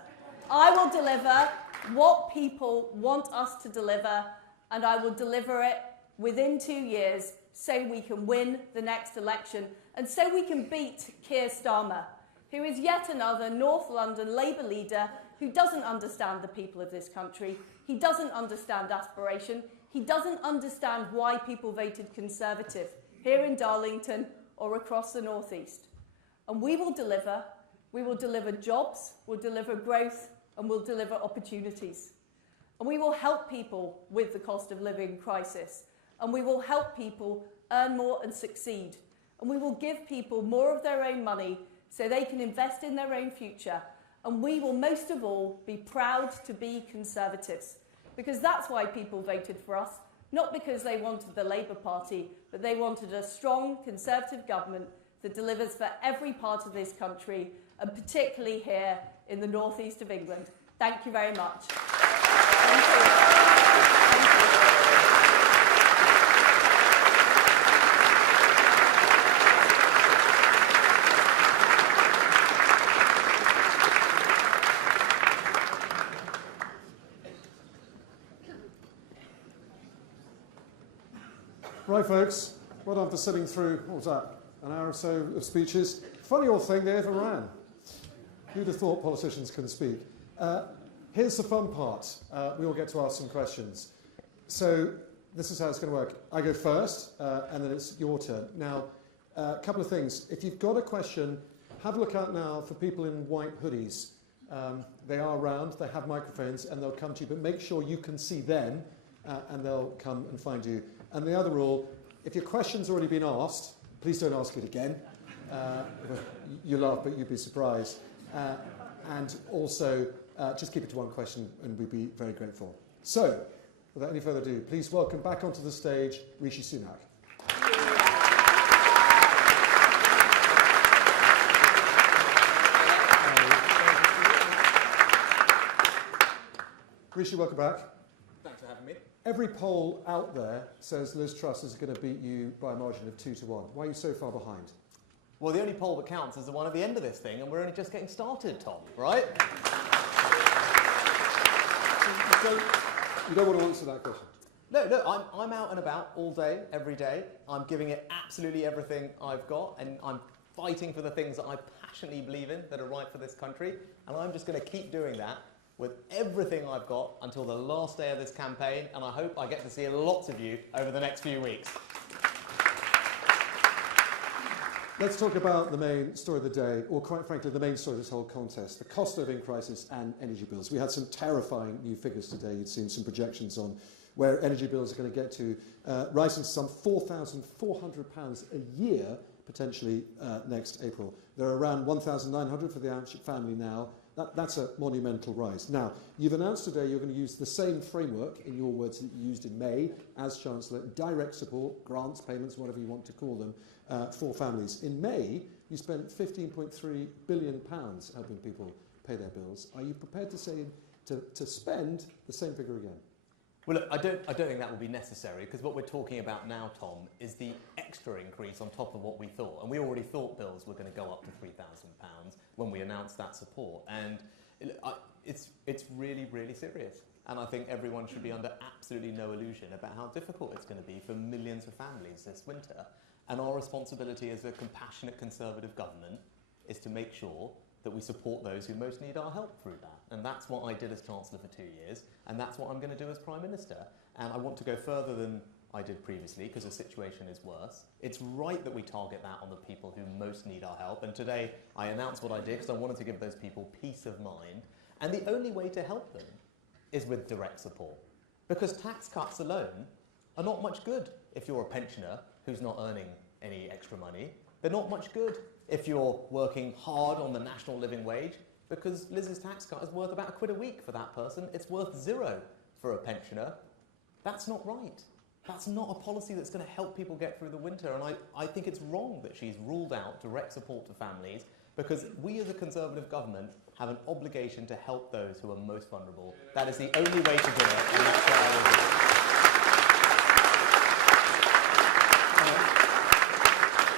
I will deliver what people want us to deliver, and I will deliver it within 2 years so we can win the next election and so we can beat Keir Starmer, who is yet another North London Labour leader who doesn't understand the people of this country. He doesn't understand aspiration. He doesn't understand why people voted Conservative here in Darlington or across the North East. And we will deliver. We will deliver jobs, we'll deliver growth, and we'll deliver opportunities. And we will help people with the cost of living crisis. And we will help people earn more and succeed. And we will give people more of their own money so they can invest in their own future. And we will, most of all, be proud to be Conservatives. Because that's why people voted for us, not because they wanted the Labour Party, but they wanted a strong Conservative government that delivers for every part of this country, and particularly here in the northeast of England. Thank you very much. Thank you. Right, folks, well done for sitting through, what was that, an hour or so of speeches. Funny old thing, they overran. Who'd have thought politicians can speak? Here's the fun part. We all get to ask some questions. So this is how it's going to work. I go first, and then it's your turn. Now, a couple of things. If you've got a question, have a look out now for people in white hoodies. They are around, they have microphones, and they'll come to you, but make sure you can see them, and they'll come and find you. And the other rule, if your question's already been asked, please don't ask it again. You laugh, but you'd be surprised. And also, just keep it to one question, and we'd be very grateful. So, without any further ado, please welcome back onto the stage Rishi Sunak. Rishi, welcome back. Thanks for having me. Every poll out there says Ms Truss is going to beat you by a margin of 2-1. Why are you so far behind? Well, the only poll that counts is the one at the end of this thing, and we're only just getting started, Tom, right? You don't want to answer that question? No, I'm out and about all day, every day. I'm giving it absolutely everything I've got, and I'm fighting for the things that I passionately believe in that are right for this country, and I'm just going to keep doing that with everything I've got until the last day of this campaign, and I hope I get to see lots of you over the next few weeks. Let's talk about the main story of the day, or quite frankly, the main story of this whole contest, the cost of living crisis and energy bills. We had some terrifying new figures today. You'd seen some projections on where energy bills are going to get to, rising to some £4,400 a year, potentially next April. They're around £1,900 for the average family now. That's a monumental rise. Now, you've announced today you're going to use the same framework, in your words, that you used in May as Chancellor, direct support, grants, payments, whatever you want to call them, for families. In May, you spent £15.3 billion helping people pay their bills. Are you prepared to say to spend the same figure again? Well, look, I don't think that will be necessary, because what we're talking about now, Tom, is the extra increase on top of what we thought. And we already thought bills were going to go up to £3,000 when we announced that support. And it's really, really serious. And I think everyone should be under absolutely no illusion about how difficult it's going to be for millions of families this winter. And our responsibility as a compassionate Conservative government is to make sure that we support those who most need our help through that. And that's what I did as Chancellor for 2 years, and that's what I'm going to do as Prime Minister. And I want to go further than I did previously, because the situation is worse. It's right that we target that on the people who most need our help, and today I announced what I did because I wanted to give those people peace of mind. And the only way to help them is with direct support, because tax cuts alone are not much good if you're a pensioner who's not earning any extra money. They're not much good if you're working hard on the national living wage, because Liz's tax cut is worth about £1 a week for that person. It's worth £0 for a pensioner. That's not right. That's not a policy that's going to help people get through the winter. And I think it's wrong that she's ruled out direct support to families, because we as a Conservative government have an obligation to help those who are most vulnerable. That is the only way to do it, and that's what I will do.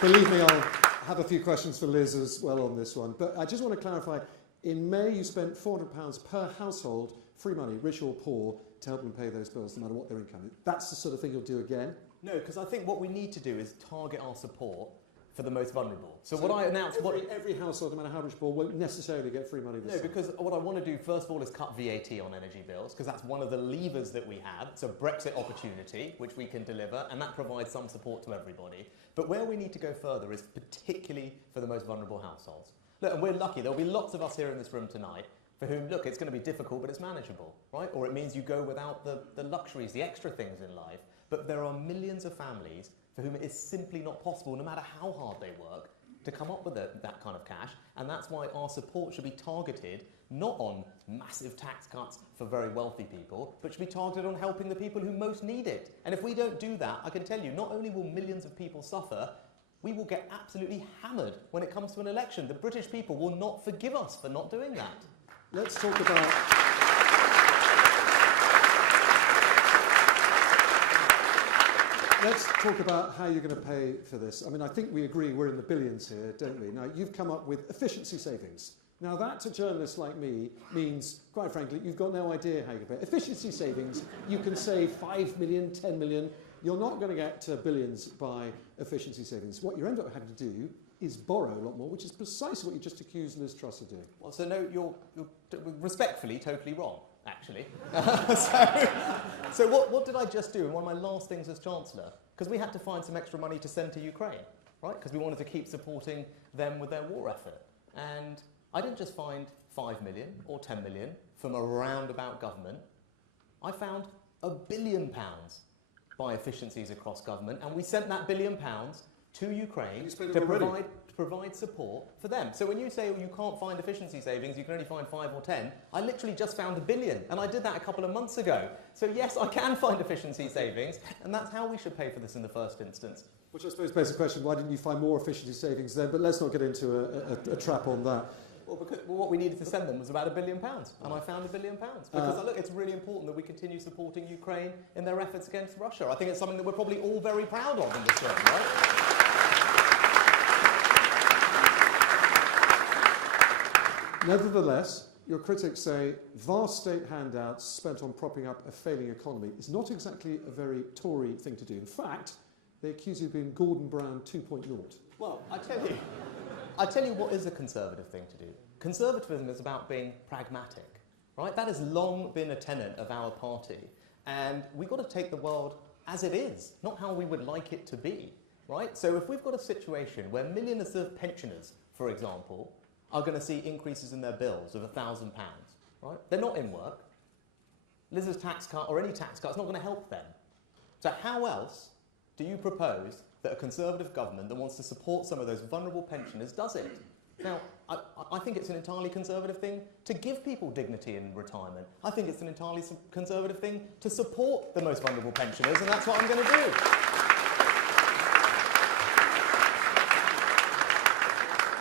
Believe me, I'll have a few questions for Liz as well on this one. But I just want to clarify, in May you spent £400 per household, free money, rich or poor, to help them pay those bills no matter what their income is. That's the sort of thing you'll do again? No, because I think what we need to do is target our support for the most vulnerable. So what I announced... Every household, no matter how rich or poor, won't necessarily get free money this time. No, because what I want to do, first of all, is cut VAT on energy bills, because that's one of the levers that we have. It's a Brexit opportunity, which we can deliver, and that provides some support to everybody. But where we need to go further is particularly for the most vulnerable households. Look, and we're lucky. There'll be lots of us here in this room tonight for whom, look, it's going to be difficult, but it's manageable, right? Or it means you go without the luxuries, the extra things in life. But there are millions of families for whom it is simply not possible, no matter how hard they work, to come up with that kind of cash. And that's why our support should be targeted not on massive tax cuts for very wealthy people, but should be targeted on helping the people who most need it. And if we don't do that, I can tell you, not only will millions of people suffer, we will get absolutely hammered when it comes to an election. The British people will not forgive us for not doing that. Let's talk about... Let's talk about how you're going to pay for this. I mean, I think we agree we're in the billions here, don't we? Now, you've come up with efficiency savings. Now, that to journalists like me means, quite frankly, you've got no idea how you can pay. Efficiency savings, you can save 5 million, 10 million. You're not going to get to billions by efficiency savings. What you end up having to do is borrow a lot more, which is precisely what you just accused Ms Truss of doing. Well, so no, you're respectfully totally wrong. actually. So what did I just do in one of my last things as Chancellor? Because we had to find some extra money to send to Ukraine, right? Because we wanted to keep supporting them with their war effort. And I didn't just find 5 million or 10 million from a roundabout government. I found £1 billion by efficiencies across government, and we sent that £1 billion to Ukraine to provide support for them. So when you say you can't find efficiency savings, you can only find 5 or 10, I literally just found £1 billion, and I did that a couple of months ago. So yes, I can find efficiency savings, and that's how we should pay for this in the first instance. Which I suppose begs the question, why didn't you find more efficiency savings then? But let's not get into a trap on that. Well, because what we needed to send them was about £1 billion, and I found £1 billion. Because look, it's really important that we continue supporting Ukraine in their efforts against Russia. I think it's something that we're probably all very proud of in this room, right? Nevertheless, your critics say vast state handouts spent on propping up a failing economy is not exactly a very Tory thing to do. In fact, they accuse you of being Gordon Brown 2.0. Well, I tell you what is a Conservative thing to do. Conservatism is about being pragmatic, right? That has long been a tenet of our party. And we've got to take the world as it is, not how we would like it to be, right? So if we've got a situation where millions of pensioners, for example, are going to see increases in their bills of £1,000, right? They're not in work. Liz's tax cut or any tax cut is not going to help them. So how else do you propose that a Conservative government that wants to support some of those vulnerable pensioners does it? Now, I think it's an entirely Conservative thing to give people dignity in retirement. I think it's an entirely Conservative thing to support the most vulnerable pensioners, and that's what I'm going to do.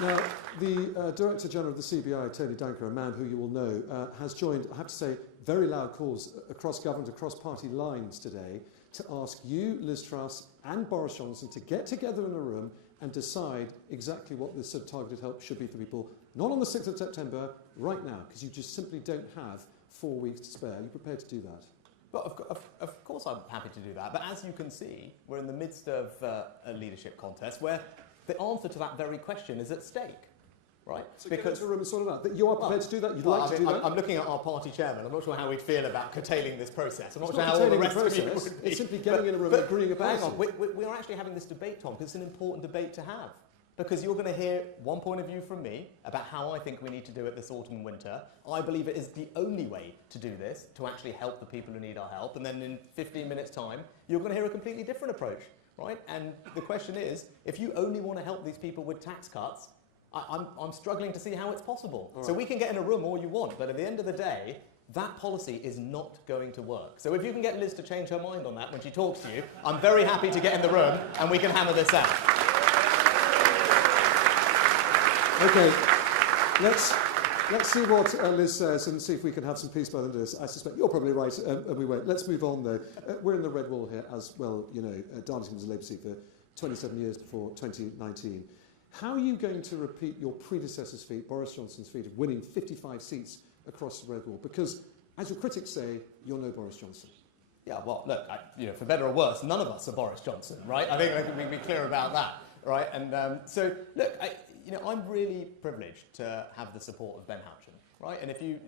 Now, the Director General of the CBI, Tony Danker, a man who you will know, has joined, I have to say, very loud calls across government, across party lines today to ask you, Ms Truss, and Boris Johnson to get together in a room and decide exactly what this targeted help should be for people, not on the 6th of September, right now, because you just simply don't have 4 weeks to spare. Are you prepared to do that? Well, of course I'm happy to do that, but as you can see, we're in the midst of a leadership contest where the answer to that very question is at stake, right? So because get into a room and sort it out. That you are prepared to do that? You'd like to do that? I'm looking at our party chairman. I'm not sure how we'd feel about curtailing this process. I'm not it's sure not how all the rest process. of you would be. It's simply getting in a room and agreeing about it. Hang on, we are actually having this debate, Tom, because it's an important debate to have. Because you're going to hear one point of view from me about how I think we need to do it this autumn and winter. I believe it is the only way to do this, to actually help the people who need our help. And then in 15 minutes' time, you're going to hear a completely different approach. Right? And the question is, if you only want to help these people with tax cuts, I'm struggling to see how it's possible. Right. So we can get in a room all you want, but at the end of the day, that policy is not going to work. So if you can get Liz to change her mind on that when she talks to you, I'm very happy to get in the room and we can hammer this out. Okay, let's see what Liz says and see if we can have some peace by the end of this. I suspect you're probably right, and we won't. Let's move on, though. We're in the Red Wall here as well. You know, Darlington was a Labour seat for 27 years before 2019. How are you going to repeat your predecessor's feat, Boris Johnson's feat, of winning 55 seats across the Red Wall? Because, as your critics say, you're no Boris Johnson. Yeah, well, look, for better or worse, none of us are Boris Johnson, right? I think we can be clear about that, right? And so, look, I'm really privileged to have the support of Ben Houchen, right? And if you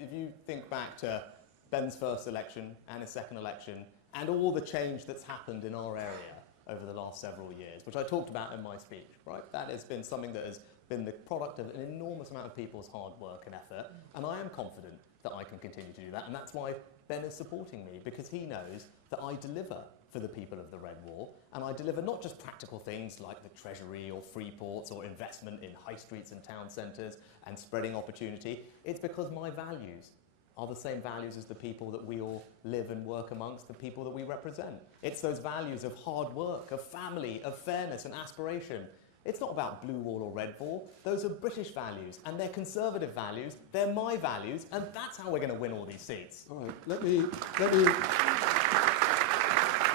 think back to Ben's first election and his second election and all the change that's happened in our area over the last several years, which I talked about in my speech, right? That has been something that has been the product of an enormous amount of people's hard work and effort, and I am confident that I can continue to do that, and that's why Ben is supporting me, because he knows that I deliver for the people of the Red Wall, and I deliver not just practical things like the Treasury or free ports or investment in high streets and town centres and spreading opportunity. It's because my values are the same values as the people that we all live and work amongst, the people that we represent. It's those values of hard work, of family, of fairness and aspiration. It's not about blue wall or red wall. Those are British values, and they're Conservative values. They're my values, and that's how we're going to win all these seats. All right, let me.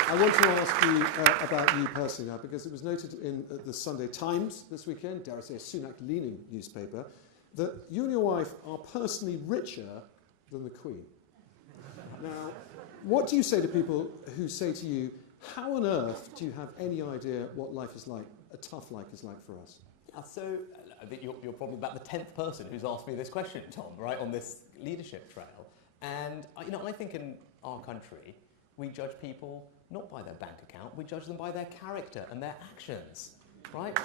I want to ask you about you personally now, because it was noted in the Sunday Times this weekend, dare I say a Sunak-leaning newspaper, that you and your wife are personally richer than the Queen. Now, what do you say to people who say to you, how on earth do you have any idea what life is like, a tough life is like for us? So I think you're probably about the 10th person who's asked me this question, Tom, right, on this leadership trail. And I think in our country, we judge people not by their bank account, we judge them by their character and their actions, right?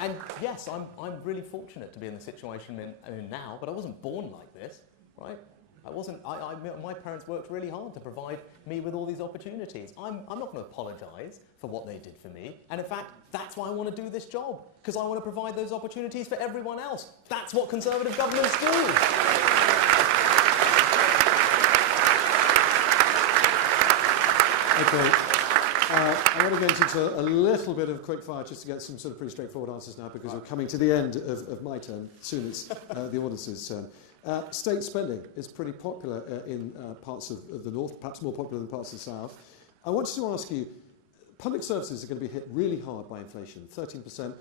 And yes, I'm really fortunate to be in the situation I'm in now, but I wasn't born like this, right? My parents worked really hard to provide me with all these opportunities. I'm not going to apologise for what they did for me. And in fact, that's why I want to do this job, because I want to provide those opportunities for everyone else. That's what Conservative governments do. Okay. I want to get into a little bit of quick fire just to get some sort of pretty straightforward answers now, because we're coming to the end of my turn. Soon it's the audience's turn. State spending is pretty popular in parts of the north, perhaps more popular than parts of the south. I wanted to ask you, public services are going to be hit really hard by inflation. 13%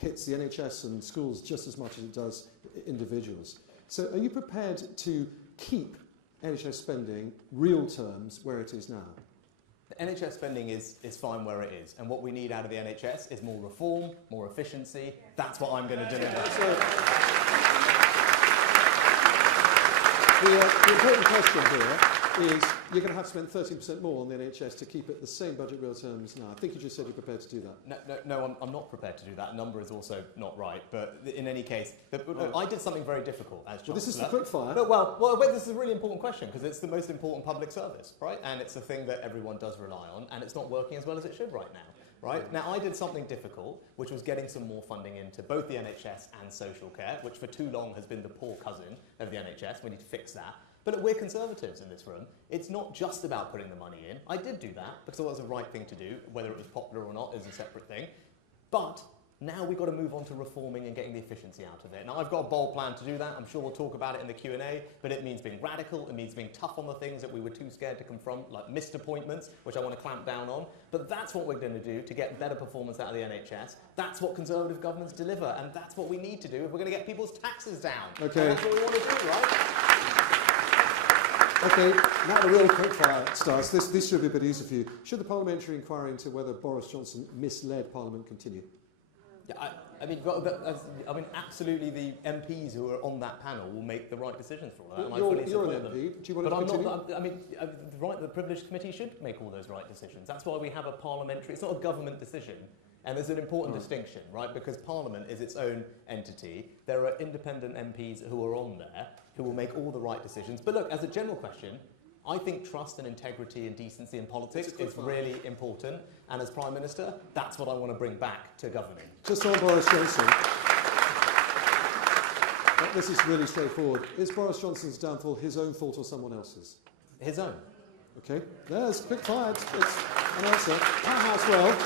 hits the NHS and schools just as much as it does individuals. So are you prepared to keep NHS spending, real terms, where it is now? The NHS spending is fine where it is, and what we need out of the NHS is more reform, more efficiency. That's what I'm going to deliver. The important question here is you're going to have to spend 13% more on the NHS to keep it the same budget real terms now. I think you just said you're prepared to do that. No, I'm not prepared to do that. Number is also not right. But in any case, I did something very difficult as Chancellor. Well, this is the quick fire. Well, this is a really important question because it's the most important public service, right? And it's the thing that everyone does rely on, and it's not working as well as it should right now. Right? Now, I did something difficult, which was getting some more funding into both the NHS and social care, which for too long has been the poor cousin of the NHS. We need to fix that. But we're Conservatives in this room. It's not just about putting the money in. I did do that because it was the right thing to do. Whether it was popular or not is a separate thing. But now we've got to move on to reforming and getting the efficiency out of it. Now, I've got a bold plan to do that. I'm sure we'll talk about it in the Q&A, but it means being radical. It means being tough on the things that we were too scared to confront, like missed appointments, which I want to clamp down on. But that's what we're going to do to get better performance out of the NHS. That's what Conservative governments deliver, and that's what we need to do if we're going to get people's taxes down. Okay. And that's what we want to do, right? Okay, now the real quickfire starts. This should be a bit easier for you. Should the parliamentary inquiry into whether Boris Johnson misled Parliament continue? Yeah, I mean, absolutely. The MPs who are on that panel will make the right decisions for all that. And You're an MP. Do you want to continue? The Privileged Committee should make all those right decisions. That's why we have a parliamentary. It's not a government decision. And there's an important distinction, right? Because Parliament is its own entity. There are independent MPs who are on there who will make all the right decisions. But look, as a general question, I think trust and integrity and decency in politics is really important. And as Prime Minister, that's what I want to bring back to governing. Just on Boris Johnson. This is really straightforward. Is Boris Johnson's downfall his own fault or someone else's? His own. Okay, there's quick fire. It's an answer. Powerhouse, well,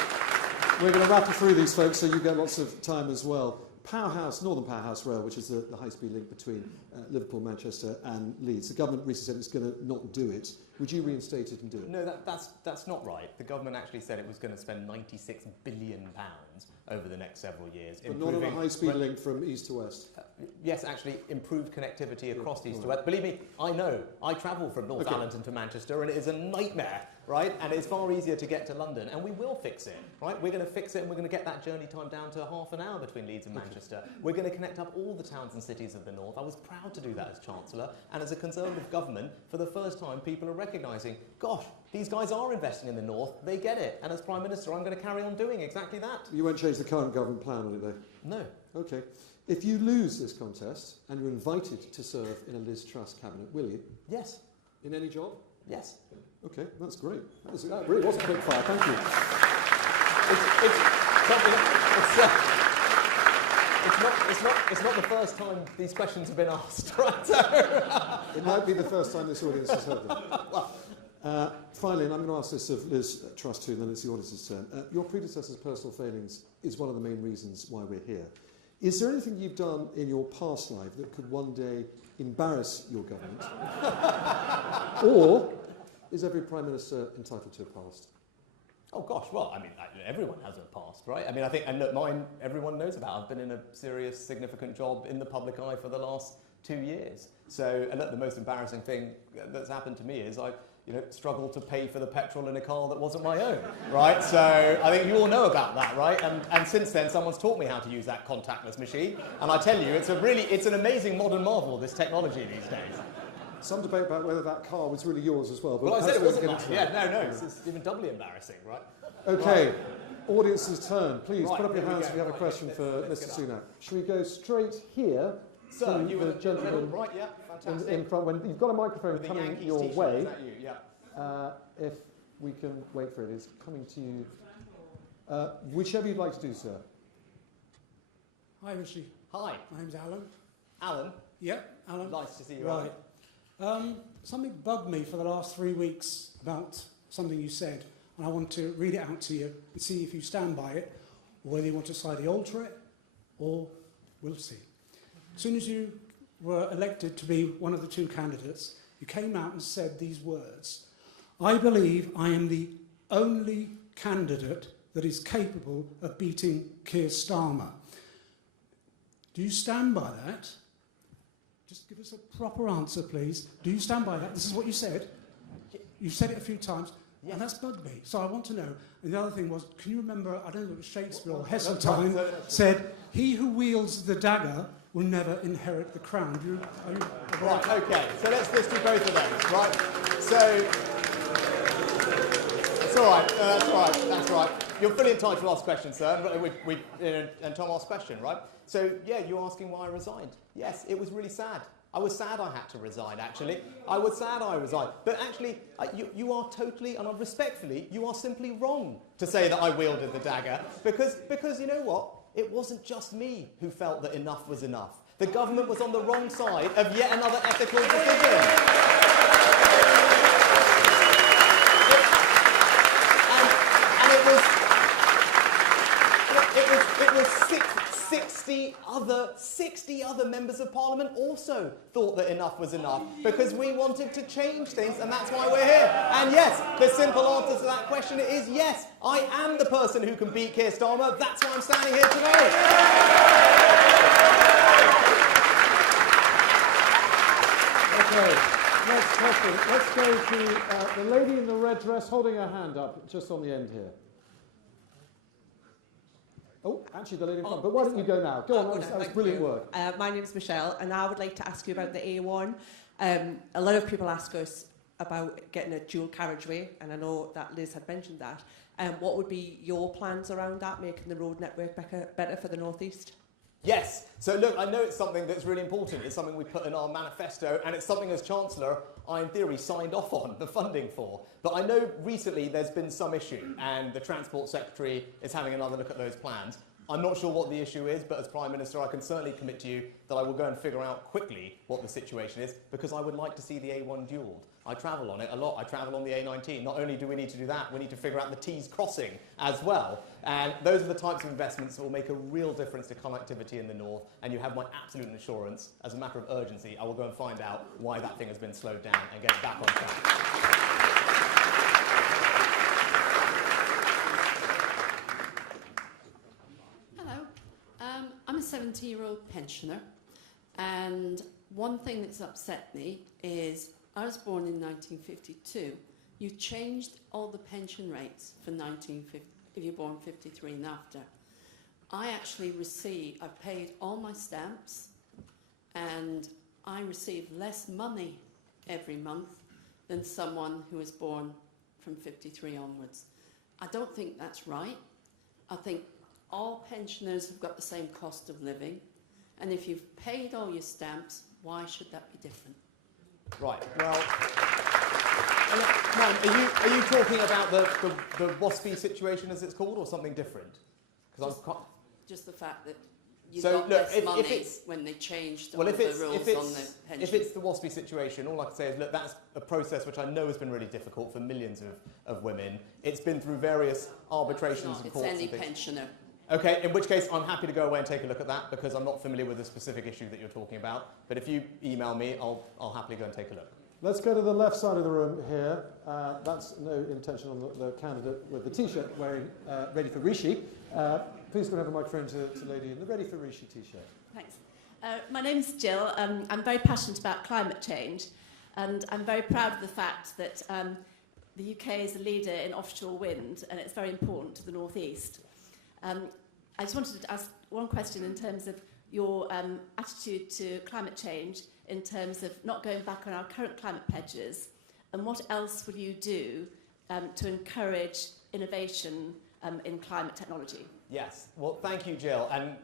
we're going to rattle through these, folks, so you get lots of time as well. Powerhouse, Northern Powerhouse Rail, which is the high-speed link between Liverpool, Manchester and Leeds. The government recently said it's going to not do it. Would you reinstate it and do it? No, that's not right. The government actually said it was going to spend £96 billion over the next several years. But not on a high-speed link from east to west? Yes, actually, improved connectivity across east to west. Believe me, I know. I travel from North Darlington to Manchester, and it is a nightmare, right? And it's far easier to get to London, and we will fix it, right? We're going to fix it, and we're going to get that journey time down to half an hour between Leeds and Manchester. We're going to connect up all the towns and cities of the north. I was proud to do that as Chancellor, and as a Conservative government, for the first time, people are recognising, gosh, these guys are investing in the north, they get it. And as Prime Minister, I'm going to carry on doing exactly that. You won't change the current government plan, will you, though? No. Okay. If you lose this contest and you're invited to serve in a Ms Truss cabinet, will you? Yes. In any job? Yes. Okay, that's great. That really was a quick fire, thank you. It's not the first time these questions have been asked, right? It might be the first time this audience has heard them. Finally, and I'm going to ask this of Ms Truss too, and then it's the audience's turn. Your predecessor's personal failings is one of the main reasons why we're here. Is there anything you've done in your past life that could one day embarrass your government? Or is every Prime Minister entitled to a past? Oh gosh, well, I mean, everyone has a past, right? I mean, I think, and look, mine, everyone knows about. I've been in a serious, significant job in the public eye for the last 2 years. So, and look, the most embarrassing thing that's happened to me is I struggled to pay for the petrol in a car that wasn't my own, right? So I think you all know about that, right? And since then, someone's taught me how to use that contactless machine. And I tell you, it's an amazing modern marvel, this technology these days. Some debate about whether that car was really yours as well. But well, I said it wasn't mine. Yeah, no, it's even doubly embarrassing, right? Okay, right. Audience's turn. Please right, put up your hands if you have a question for Mr Sunak. Should we go straight here? Sir, to you the gentleman right, yeah, fantastic. In front. When you've got a microphone coming your way, is that you? Yeah. If we can wait for it, it's coming to you. Whichever you'd like to do, sir. Hi, Rishi. Hi. My name's Alan. Alan? Yep, Alan. Nice to see you, Right. Something bugged me for the last 3 weeks about something you said, and I want to read it out to you and see if you stand by it, or whether you want to slightly alter it, or we'll see. As soon as you were elected to be one of the two candidates, you came out and said these words: "I believe I am the only candidate that is capable of beating Keir Starmer." Do you stand by that? Just give us a proper answer, please. Do you stand by that? This is what you said. You've said it a few times, and that's bugged me. So I want to know. And the other thing was, can you remember, I don't know if it was Shakespeare or Heseltine, said, "He who wields the dagger will never inherit the crown." Right, okay. So let's do both of those, right? So, it's all right. That's right. You're fully entitled to ask questions, sir. And Tom asked a question, right? So, yeah, you're asking why I resigned. Yes, it was really sad. I was sad I had to resign, actually. I was sad I resigned. But actually, you are totally, and respectfully, you are simply wrong to say that I wielded the dagger. Because you know what? It wasn't just me who felt that enough was enough. The government was on the wrong side of yet another ethical decision. And it was 60 other members of Parliament also thought that enough was enough, because we wanted to change things, and that's why we're here. And yes, the simple answer to that question is yes, I am the person who can beat Keir Starmer. That's why I'm standing here tonight. Okay, next question. Let's go to the lady in the red dress holding her hand up just on the end here. Oh, actually the lady in front. But why don't you go now? Go on, that was brilliant work. My name is Michelle, and I would like to ask you about the A1. A lot of people ask us about getting a dual carriageway, and I know that Liz had mentioned that. What would be your plans around that, making the road network better for the North East? Yes. So look, I know it's something that's really important. It's something we put in our manifesto, and it's something as Chancellor I, in theory, signed off on the funding for. But I know recently there's been some issue, and the Transport Secretary is having another look at those plans. I'm not sure what the issue is, but as Prime Minister, I can certainly commit to you that I will go and figure out quickly what the situation is, because I would like to see the A1 dualled. I travel on it a lot. I travel on the A19. Not only do we need to do that, we need to figure out the Tees crossing as well. And those are the types of investments that will make a real difference to connectivity in the north. And you have my absolute assurance, as a matter of urgency, I will go and find out why that thing has been slowed down and get it back on track. I'm a 70-year-old pensioner, and one thing that's upset me is I was born in 1952. You changed all the pension rates for 1950 if you're born 53 and after. I actually I've paid all my stamps, and I receive less money every month than someone who was born from 53 onwards. I don't think that's right. I think all pensioners have got the same cost of living, and if you've paid all your stamps, why should that be different? Right, well, ma'am, are you talking about the WASPy situation, as it's called, or something different? Just the fact that you so, got look, less money when they changed all the rules on the pension. If it's the WASPy situation, all I can say is, look, that's a process which I know has been really difficult for millions of women. It's been through various arbitrations and courts. It's any pensioner. Okay, in which case I'm happy to go away and take a look at that, because I'm not familiar with the specific issue that you're talking about. But if you email me, I'll happily go and take a look. Let's go to the left side of the room here. That's no intention on the candidate with the T-shirt wearing Ready for Rishi. Please go and have a microphone to the lady in the Ready for Rishi T-shirt. Thanks. My name's Jill. I'm very passionate about climate change, and I'm very proud of the fact that the UK is a leader in offshore wind, and it's very important to the North East. I just wanted to ask one question in terms of your attitude to climate change, in terms of not going back on our current climate pledges, and what else will you do to encourage innovation in climate technology? Yes, well, thank you, Jill. And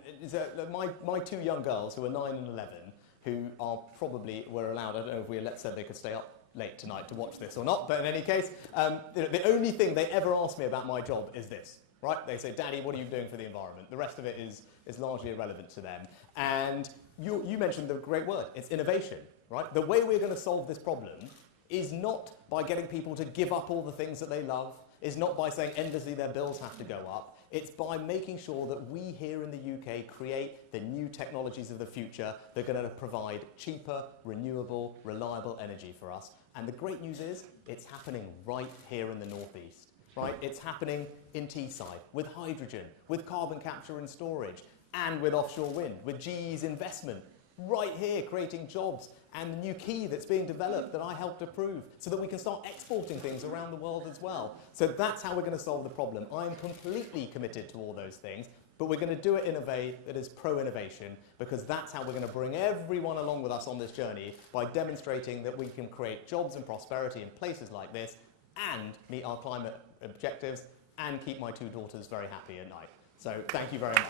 my two young girls, who are 9 and 11, who are probably were allowed, I don't know if we said they could stay up late tonight to watch this or not, but in any case, the only thing they ever ask me about my job is this, right? They say, Daddy, what are you doing for the environment? The rest of it is largely irrelevant to them. And you mentioned the great word, it's innovation, right? The way we're going to solve this problem is not by getting people to give up all the things that they love, is not by saying endlessly their bills have to go up. It's by making sure that we here in the UK create the new technologies of the future that are going to provide cheaper, renewable, reliable energy for us. And the great news is it's happening right here in the Northeast, right? It's happening in Teesside with hydrogen, with carbon capture and storage, and with offshore wind, with GE's investment right here creating jobs, and the new key that's being developed that I helped approve so that we can start exporting things around the world as well. So that's how we're going to solve the problem. I'm completely committed to all those things, but we're going to do it in a way that is pro-innovation, because that's how we're going to bring everyone along with us on this journey, by demonstrating that we can create jobs and prosperity in places like this and meet our climate objectives and keep my two daughters very happy at night. So thank you very much.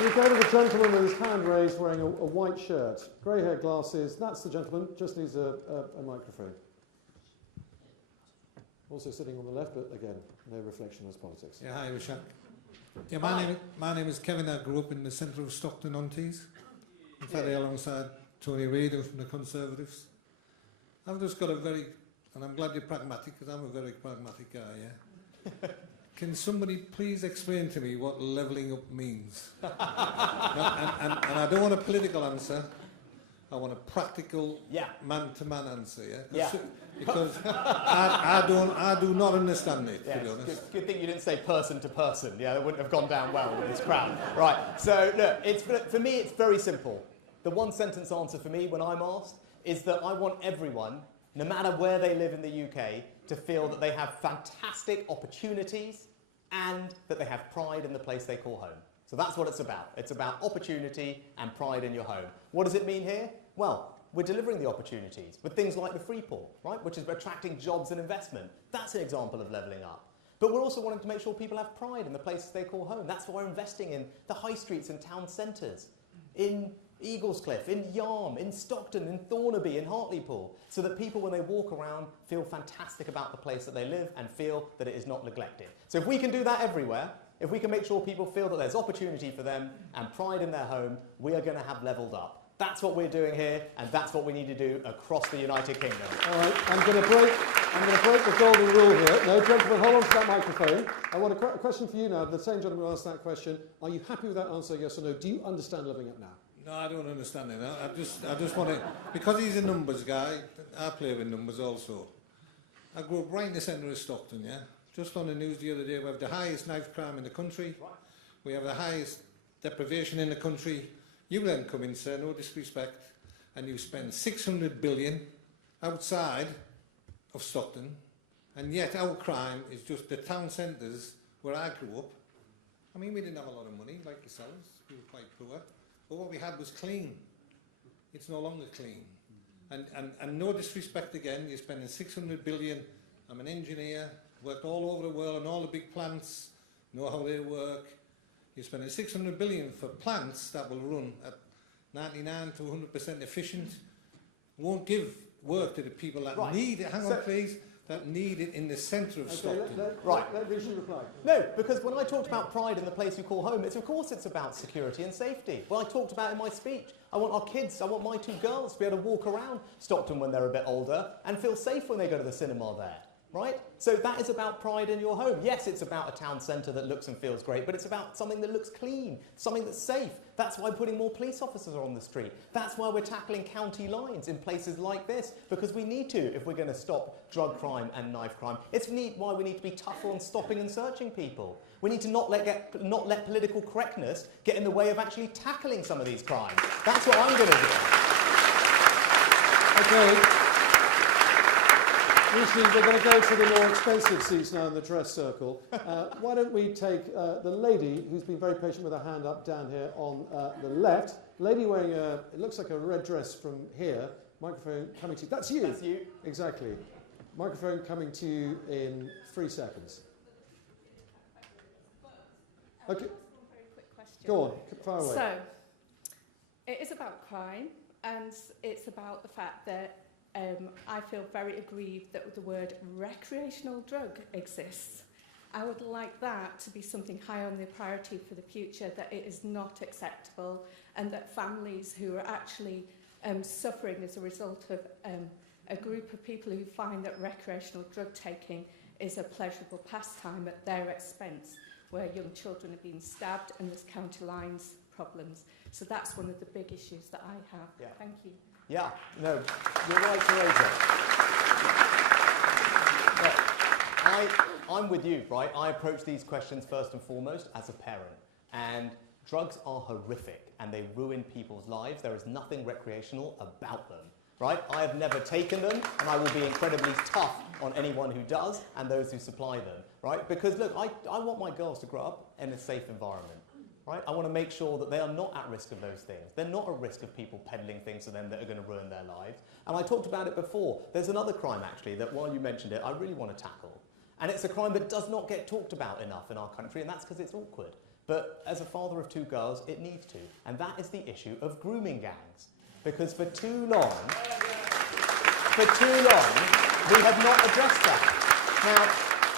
We go to the gentleman with his hand raised wearing a white shirt, grey-haired glasses. That's the gentleman, just needs a microphone. Also sitting on the left, but again, no reflection on politics. Yeah, hi, Richard. Yeah, my name is Kevin. I grew up in the centre of Stockton-on-Tees, fairly alongside Tory Radio from the Conservatives. I've just got and I'm glad you're pragmatic, because I'm a very pragmatic guy, yeah? Can somebody please explain to me what levelling up means? and I don't want a political answer. I want a practical, man-to-man answer. Yeah. Because I do not understand it. To be honest. Good thing you didn't say person to person. Yeah, that wouldn't have gone down well with this crowd. Right. So look, for me, it's very simple. The one-sentence answer for me when I'm asked is that I want everyone, no matter where they live in the UK, to feel that they have fantastic opportunities and that they have pride in the place they call home. So that's what it's about. It's about opportunity and pride in your home. What does it mean here? Well, we're delivering the opportunities with things like the free port, right, which is attracting jobs and investment. That's an example of levelling up. But we're also wanting to make sure people have pride in the places they call home. That's why we're investing in the high streets and town centres, in Eaglescliffe, in Yarm, in Stockton, in Thornaby, in Hartlepool, so that people, when they walk around, feel fantastic about the place that they live and feel that it is not neglected. So if we can do that everywhere, if we can make sure people feel that there's opportunity for them and pride in their home, we are going to have levelled up. That's what we're doing here, and that's what we need to do across the United Kingdom. All right, I'm going to break the golden rule here. No, gentlemen, hold on to that microphone. I want a question for you now. The same gentleman asked that question. Are you happy with that answer, yes or no? Do you understand levelling up now? No, I don't understand it. I just want to, because he's a numbers guy, I play with numbers also. I grew up right in the centre of Stockton, yeah? Just on the news the other day, we have the highest knife crime in the country. We have the highest deprivation in the country. You then come in, sir, no disrespect, and you spend 600 billion outside of Stockton, and yet our crime is just the town centres where I grew up. I mean, we didn't have a lot of money, like yourselves. We were quite poor. But what we had was clean. It's no longer clean. And no disrespect again, you're spending 600 billion. I'm an engineer, worked all over the world on all the big plants, know how they work. You're spending 600 billion for plants that will run at 99 to 100% efficient. Won't give work to the people that need it. Hang on, please. That need it in the centre of Stockton. Let Rishi reply. No, because when I talked about pride in the place you call home, of course it's about security and safety. Well, I talked about in my speech, I want our kids, I want my two girls to be able to walk around Stockton when they're a bit older and feel safe when they go to the cinema there. right? So that is about pride in your home. Yes, it's about a town centre that looks and feels great, but it's about something that looks clean, something that's safe. That's why putting more police officers on the street. That's why we're tackling county lines in places like this, because we need to if we're going to stop drug crime and knife crime. It's why we need to be tougher on stopping and searching people. We need to not let political correctness get in the way of actually tackling some of these crimes. That's what I'm going to do. Okay. Rishi, we're going to go to the more expensive seats now in the dress circle. Why don't we take the lady who's been very patient with her hand up down here on the left. Lady wearing it looks like a red dress from here. Microphone coming to you. That's you. That's you. Exactly. Microphone coming to you in 3 seconds. Okay. Go on, fire away. So, it is about crime, and it's about the fact that I feel very aggrieved that the word recreational drug exists. I would like that to be something high on the priority for the future, that it is not acceptable, and that families who are actually suffering as a result of a group of people who find that recreational drug taking is a pleasurable pastime at their expense, where young children are being stabbed and there's county lines problems. So that's one of the big issues that I have. Yeah. Thank you. Yeah, no, you're right to raise it. I'm with you, right? I approach these questions first and foremost as a parent. And drugs are horrific and they ruin people's lives. There is nothing recreational about them, right? I have never taken them, and I will be incredibly tough on anyone who does and those who supply them, right? Because look, I want my girls to grow up in a safe environment. Right? I want to make sure that they are not at risk of those things. They're not at risk of people peddling things to them that are going to ruin their lives. And I talked about it before. There's another crime, actually, that while you mentioned it, I really want to tackle. And it's a crime that does not get talked about enough in our country, and that's because it's awkward. But as a father of 2 girls, it needs to. And that is the issue of grooming gangs. Because for too long, we have not addressed that. Now,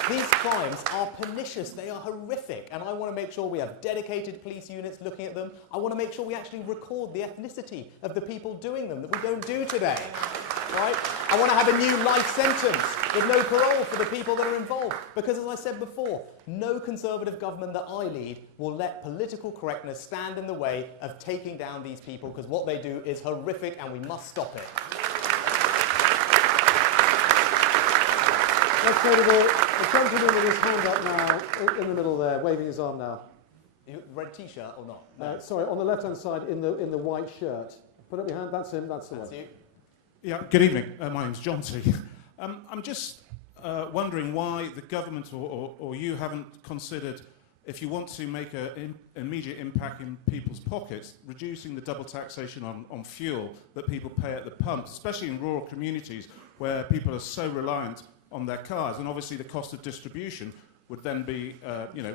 these crimes are pernicious, they are horrific, and I want to make sure we have dedicated police units looking at them. I want to make sure we actually record the ethnicity of the people doing them that we don't do today. Right? I want to have a new life sentence with no parole for the people that are involved. Because as I said before, no Conservative government that I lead will let political correctness stand in the way of taking down these people, because what they do is horrific and we must stop it. Let's go to the gentleman with his hand up now, in the middle there, waving his arm now. Red t-shirt or not? No. Sorry, on the left-hand side in the white shirt. Put up your hand, that's him, that's the one. You. Yeah, good evening. My name's John T. I'm just wondering why the government or you haven't considered, if you want to make an immediate impact in people's pockets, reducing the double taxation on fuel that people pay at the pumps, especially in rural communities where people are so reliant on their cars, and obviously the cost of distribution would then be,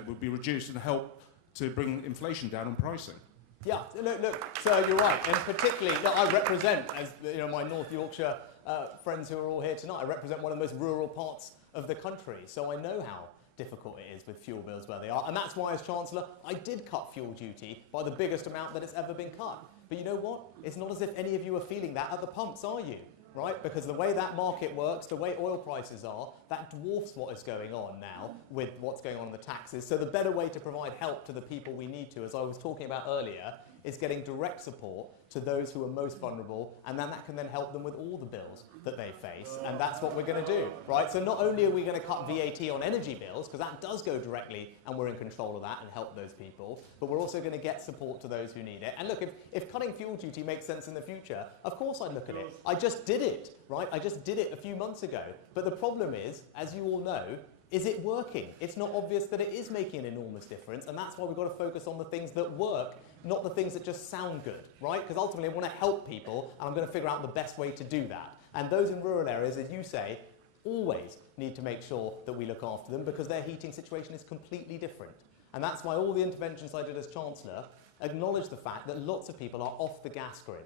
would be reduced and help to bring inflation down on pricing. Yeah, look, sir, you're right, and particularly, look, I represent, as my North Yorkshire friends who are all here tonight, I represent one of the most rural parts of the country, so I know how difficult it is with fuel bills where they are, and that's why, as Chancellor, I did cut fuel duty by the biggest amount that it's ever been cut. But you know what? It's not as if any of you are feeling that at the pumps, are you? Right? Because the way that market works, the way oil prices are, that dwarfs what is going on now with what's going on in the taxes. So the better way to provide help to the people we need to, as I was talking about earlier, is getting direct support to those who are most vulnerable, and then that can then help them with all the bills that they face, and that's what we're going to do, right? So not only are we going to cut VAT on energy bills, because that does go directly, and we're in control of that and help those people, but we're also going to get support to those who need it. And look, if cutting fuel duty makes sense in the future, of course I'd look at it. I just did it, right? I just did it a few months ago. But the problem is, as you all know, is it working? It's not obvious that it is making an enormous difference, and that's why we've got to focus on the things that work, not the things that just sound good, right? Because ultimately I want to help people, and I'm going to figure out the best way to do that. And those in rural areas, as you say, always need to make sure that we look after them, because their heating situation is completely different. And that's why all the interventions I did as Chancellor acknowledge the fact that lots of people are off the gas grid,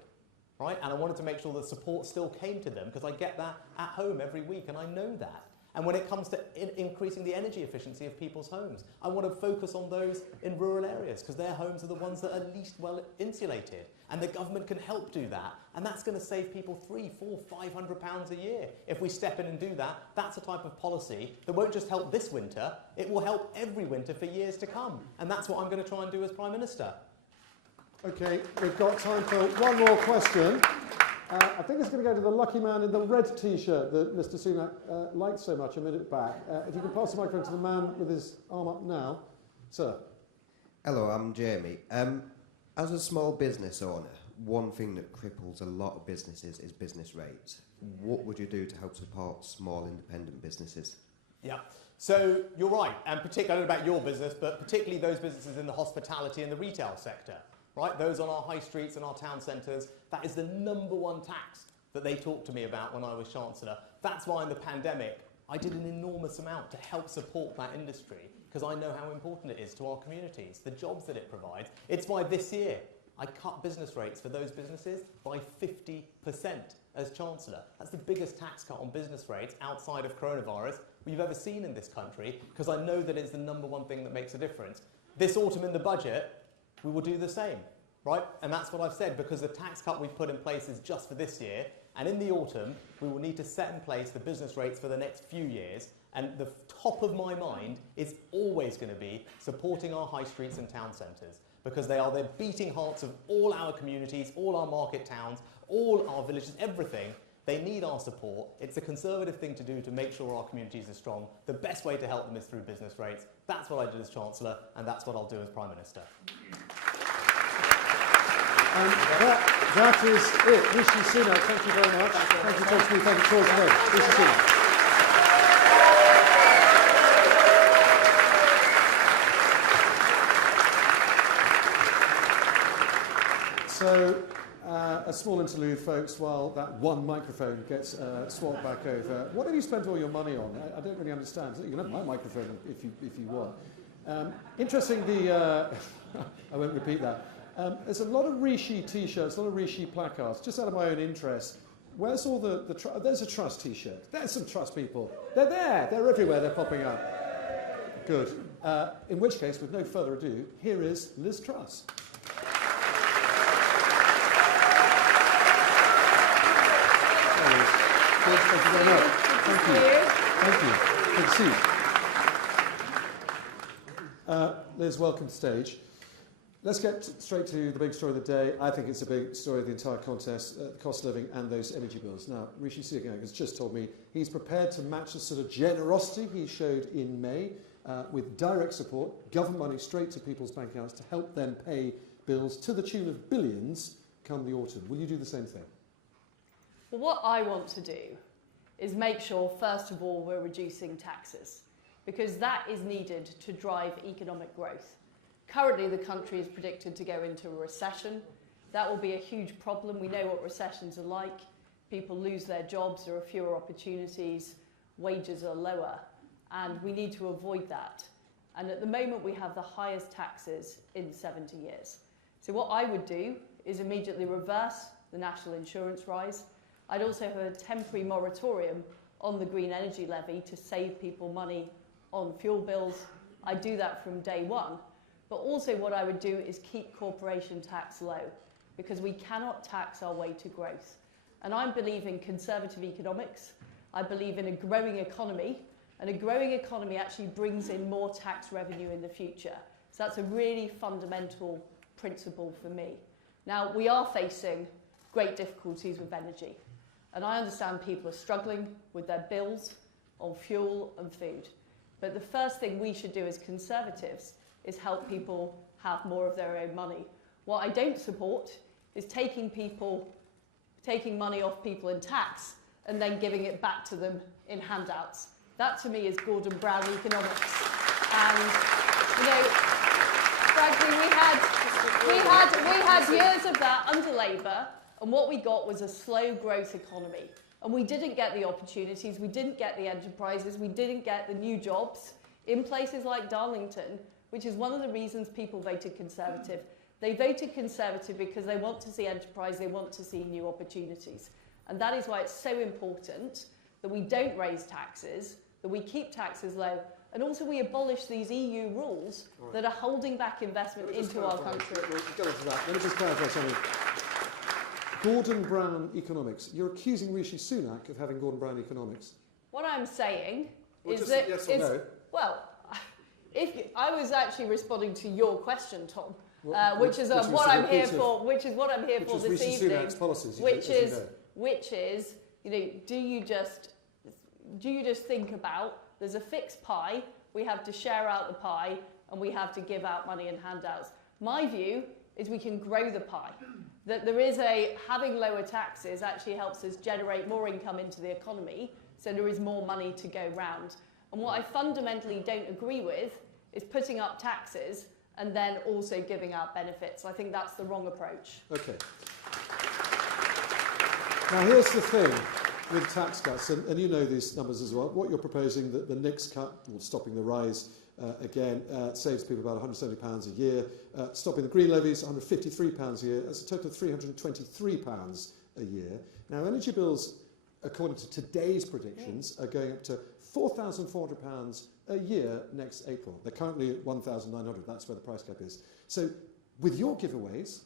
right? And I wanted to make sure that support still came to them, because I get that at home every week, and I know that. And when it comes to increasing the energy efficiency of people's homes, I want to focus on those in rural areas because their homes are the ones that are least well insulated. And the government can help do that. And that's going to save people £300, £400, £500 a year. If we step in and do that, that's a type of policy that won't just help this winter, it will help every winter for years to come. And that's what I'm going to try and do as Prime Minister. OK, we've got time for one more question. I think it's going to go to the lucky man in the red T-shirt that Mr Sunak liked so much a minute back. If you can pass the microphone to the man with his arm up now. Sir. Hello, I'm Jamie. As a small business owner, one thing that cripples a lot of businesses is business rates. What would you do to help support small independent businesses? Yeah, so you're right, and particularly, I don't know about your business, but particularly those businesses in the hospitality and the retail sector. Right, those on our high streets and our town centres, that is the #1 tax that they talked to me about when I was Chancellor. That's why in the pandemic, I did an enormous amount to help support that industry because I know how important it is to our communities, the jobs that it provides. It's why this year I cut business rates for those businesses by 50% as Chancellor. That's the biggest tax cut on business rates outside of coronavirus we've ever seen in this country because I know that it's the #1 thing that makes a difference. This autumn in the budget, we will do the same, right? And that's what I've said, because the tax cut we've put in place is just for this year, and in the autumn, we will need to set in place the business rates for the next few years, and the top of my mind is always going to be supporting our high streets and town centres, because they are the beating hearts of all our communities, all our market towns, all our villages, everything. They need our support. It's a Conservative thing to do to make sure our communities are strong. The best way to help them is through business rates. That's what I did as Chancellor, and that's what I'll do as Prime Minister. And that is it. Rishi Sunak, thank you very much. Thank you, Todd Smith. Thank you, Tory Smith. Rishi Sunak. So, a small interlude, folks, while that one microphone gets swapped back over. What have you spent all your money on? I don't really understand. You can have my microphone if you want. Interesting, I won't repeat that. There's a lot of Rishi T-shirts, a lot of Rishi placards. Just out of my own interest, where's all there's a Truss T-shirt. There's some Truss people. They're there. They're everywhere. They're popping up. Good. In which case, with no further ado, here is Ms Truss. Thank you very much. Thank you. Thank you. Good to see you. Liz, welcome to stage. Let's get straight to the big story of the day. I think it's a big story of the entire contest, the cost of living and those energy bills. Now, Rishi Sunak has just told me he's prepared to match the sort of generosity he showed in May with direct support, government money straight to people's bank accounts to help them pay bills to the tune of billions come the autumn. Will you do the same thing? Well, what I want to do is make sure, first of all, we're reducing taxes, because that is needed to drive economic growth. Currently, the country is predicted to go into a recession. That will be a huge problem. We know what recessions are like. People lose their jobs, there are fewer opportunities, wages are lower, and we need to avoid that. And at the moment, we have the highest taxes in 70 years. So what I would do is immediately reverse the national insurance rise. I'd also have a temporary moratorium on the green energy levy to save people money on fuel bills. I'd do that from day one. But also what I would do is keep corporation tax low, because we cannot tax our way to growth. And I believe in conservative economics. I believe in a growing economy, and a growing economy actually brings in more tax revenue in the future. So that's a really fundamental principle for me. Now, we are facing great difficulties with energy. And I understand people are struggling with their bills on fuel and food. But the first thing we should do as Conservatives is help people have more of their own money. What I don't support is taking money off people in tax and then giving it back to them in handouts. That to me is Gordon Brown economics. And, you know, frankly, we had years of that under Labour, and what we got was a slow growth economy. And we didn't get the opportunities, we didn't get the enterprises, we didn't get the new jobs in places like Darlington, which is one of the reasons people voted Conservative. They voted Conservative because they want to see enterprise, they want to see new opportunities. And that is why it's so important that we don't raise taxes, that that we keep taxes low, and also we abolish these EU rules that are holding back investment into our country. We'll get onto that. Let me just clarify something. Gordon Brown economics. You're accusing Rishi Sunak of having Gordon Brown economics. What I'm saying Well, is just that yes or no. well, I was actually responding to your question, Tom, Which is was what a I'm here repeat of- for. Which is what I'm here which for is this Rishi evening. Sunak's policies, which as you is, you know, do you just think about there's a fixed pie, we have to share out the pie, and we have to give out money and handouts. My view is we can grow the pie. That there is having lower taxes actually helps us generate more income into the economy, so there is more money to go round. And what I fundamentally don't agree with is putting up taxes and then also giving out benefits. I think that's the wrong approach. Okay. Now here's the thing with tax cuts, and you know these numbers as well. What you're proposing, that the next cut, or stopping the rise again, saves people about £170 a year. Stopping the green levies, £153 a year. That's a total of £323 a year. Now energy bills, according to today's predictions, are going up to £4,400 a year next April. They're currently at £1,900. That's where the price cap is. So with your giveaways,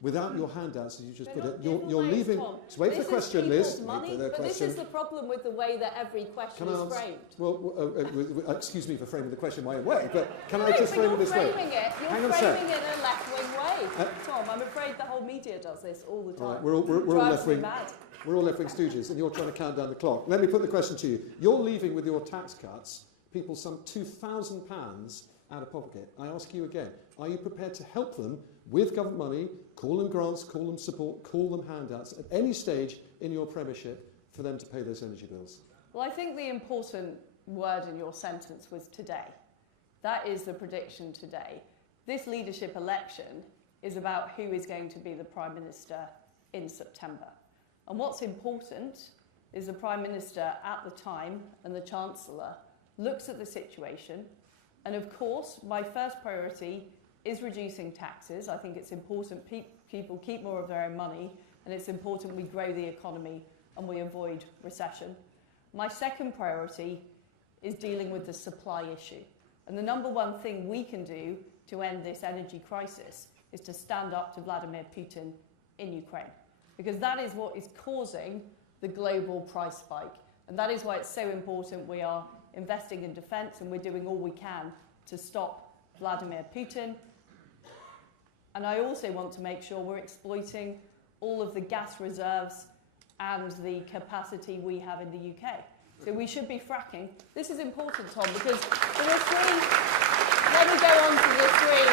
without your handouts, as you just put it, you're leaving. So wait for the question, Liz. Money, but this is the problem with the way that every question is framed. Well, excuse me for framing the question my own way, but can I just frame it this way? You're framing it in a left-wing way. Tom, I'm afraid the whole media does this all the time. Right, we're all left-wing. We're all left-wing stooges, and you're trying to count down the clock. Let me put the question to you. You're leaving with your tax cuts people some £2,000 out of pocket. I ask you again, are you prepared to help them with government money, call them grants, call them support, call them handouts, at any stage in your premiership for them to pay those energy bills? Well, I think the important word in your sentence was today. That is the prediction today. This leadership election is about who is going to be the Prime Minister in September. And what's important is the Prime Minister at the time and the Chancellor looks at the situation. And of course, my first priority is reducing taxes. I think it's important people keep more of their own money, and it's important we grow the economy and we avoid recession. My second priority is dealing with the supply issue. And the number one thing we can do to end this energy crisis is to stand up to Vladimir Putin in Ukraine. Because that is what is causing the global price spike. And that is why it's so important we are investing in defence and we're doing all we can to stop Vladimir Putin. And I also want to make sure we're exploiting all of the gas reserves and the capacity we have in the UK. So we should be fracking. This is important, Tom, because there are three... Let me go on to the three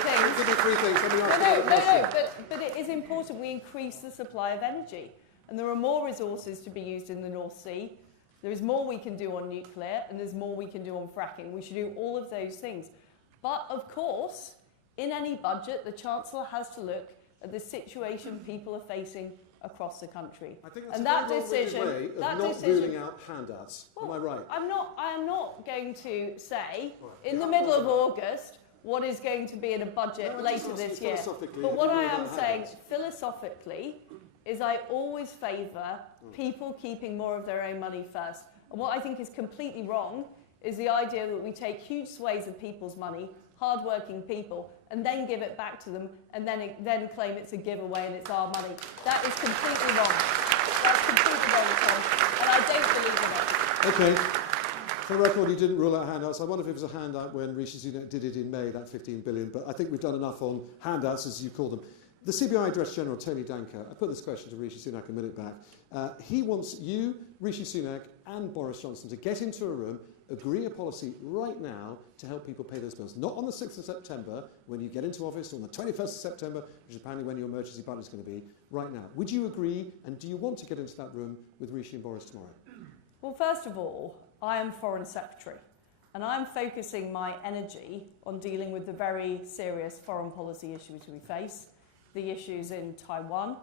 things. Give me three things. Let me ask you but it is important we increase the supply of energy. And there are more resources to be used in the North Sea. There is more we can do on nuclear, and there's more we can do on fracking. We should do all of those things. But, of course, in any budget, the Chancellor has to look at the situation people are facing across the country. I think that's and a that very decision, way of that not decision, ruling out handouts. Am I right? I am not going to say in the middle of August what is going to be in a budget later this year. But what I am saying philosophically is I always favour people keeping more of their own money first. And what I think is completely wrong is the idea that we take huge swathes of people's money, hard-working people, and then give it back to them, and then claim it's a giveaway and it's our money. That is completely wrong. That's completely wrong, Tom, and I don't believe in it. Okay. For the record, you didn't rule out handouts. I wonder if it was a handout when Rishi Sunak did it in May, that 15 billion, but I think we've done enough on handouts, as you call them. The CBI Director General, Tony Danker, I put this question to Rishi Sunak a minute back. He wants you, Rishi Sunak, and Boris Johnson to get into a room, agree a policy right now to help people pay those bills. Not on the 6th of September, when you get into office, or on the 21st of September, which is apparently when your emergency budget is going to be, right now. Would you agree, and do you want to get into that room with Rishi and Boris tomorrow? Well, first of all, I am Foreign Secretary, and I'm focusing my energy on dealing with the very serious foreign policy issues we face, the issues in Taiwan,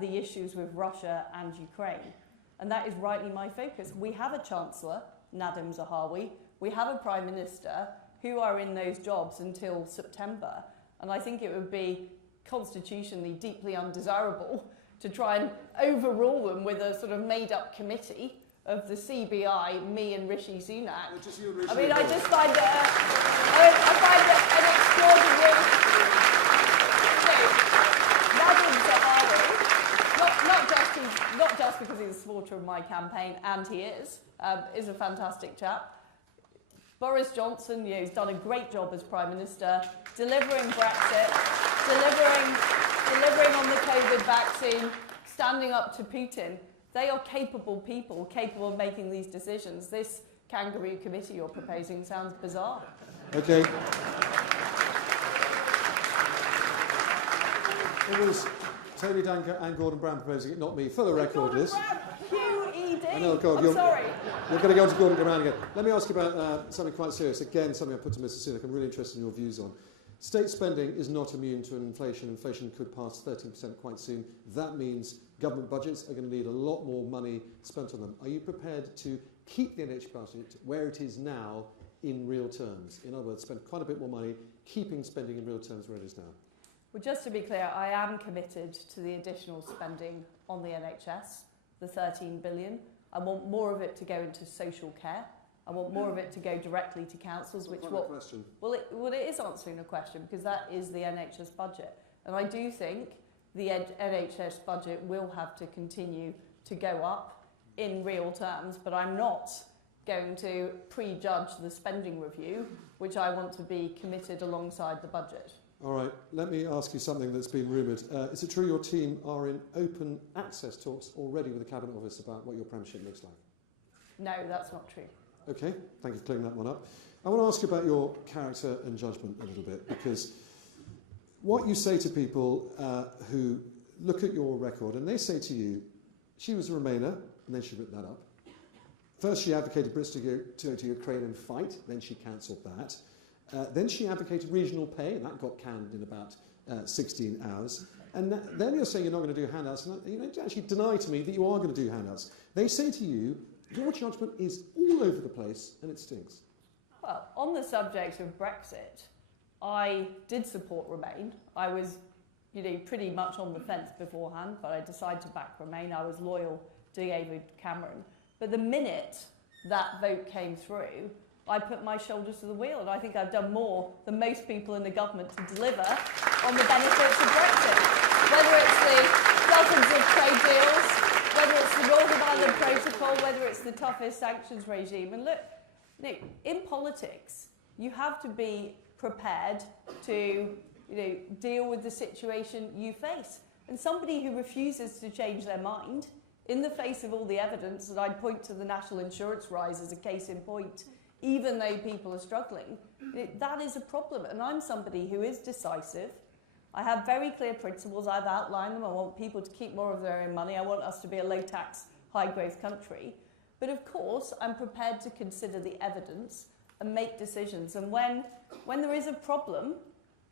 the issues with Russia and Ukraine. And that is rightly my focus. We have a Chancellor, Nadhim Zahawi. We have a Prime Minister who are in those jobs until September. And I think it would be constitutionally deeply undesirable to try and overrule them with a sort of made-up committee of the CBI, me and Rishi Sunak. Just you and Rishi. I mean, I just find it, I find it an extraordinary, not just because he's a supporter of my campaign, and he is a fantastic chap. Boris Johnson, he's done a great job as Prime Minister, delivering Brexit, delivering on the COVID vaccine, standing up to Putin. They are capable people, capable of making these decisions. This kangaroo committee you're proposing sounds bizarre. Okay. It was Tony Danker and Gordon Brown proposing it, not me. For the record, Liz. QED. I know, God, I'm sorry. You're going to go on to Gordon Brown again. Let me ask you about something quite serious. Again, something I put to Mr Sunak. I'm really interested in your views on. State spending is not immune to inflation. Inflation could pass 13% quite soon. That means government budgets are going to need a lot more money spent on them. Are you prepared to keep the NHS budget where it is now in real terms? In other words, spend quite a bit more money, keeping spending in real terms where it is now? Well, just to be clear, I am committed to the additional spending on the NHS, the 13 billion. I want more of it to go into social care. I want more of it to go directly to councils, which question. Well, it is answering a question because that is the NHS budget. And I do think the NHS budget will have to continue to go up in real terms, but I'm not going to prejudge the spending review, which I want to be committed alongside the budget. All right, let me ask you something that's been rumoured. Is it true your team are in open access talks already with the Cabinet Office about what your premiership looks like? No, that's not true. Okay, thank you for clearing that one up. I want to ask you about your character and judgment a little bit, because what you say to people who look at your record and they say to you, she was a Remainer, and then she ripped that up. First she advocated Brits to go to Ukraine and fight, then she cancelled that. Then she advocated regional pay, and that got canned in about 16 hours. And then you're saying you're not going to do handouts, and you actually deny to me that you are going to do handouts. They say to you, your judgment is all over the place and it stinks. Well, on the subject of Brexit, I did support Remain. I was, pretty much on the fence beforehand, but I decided to back Remain. I was loyal to David Cameron. But the minute that vote came through, I put my shoulders to the wheel, and I think I've done more than most people in the government to deliver on the benefits of Brexit. Whether it's the dozens of trade deals, whether it's the Northern Ireland Protocol, whether it's the toughest sanctions regime. And look, in politics, you have to be prepared to deal with the situation you face. And somebody who refuses to change their mind in the face of all the evidence, and I'd point to the national insurance rise as a case in point, even though people are struggling, that is a problem. And I'm somebody who is decisive. I have very clear principles. I've outlined them. I want people to keep more of their own money. I want us to be a low-tax, high-growth country. But of course, I'm prepared to consider the evidence and make decisions. And when there is a problem,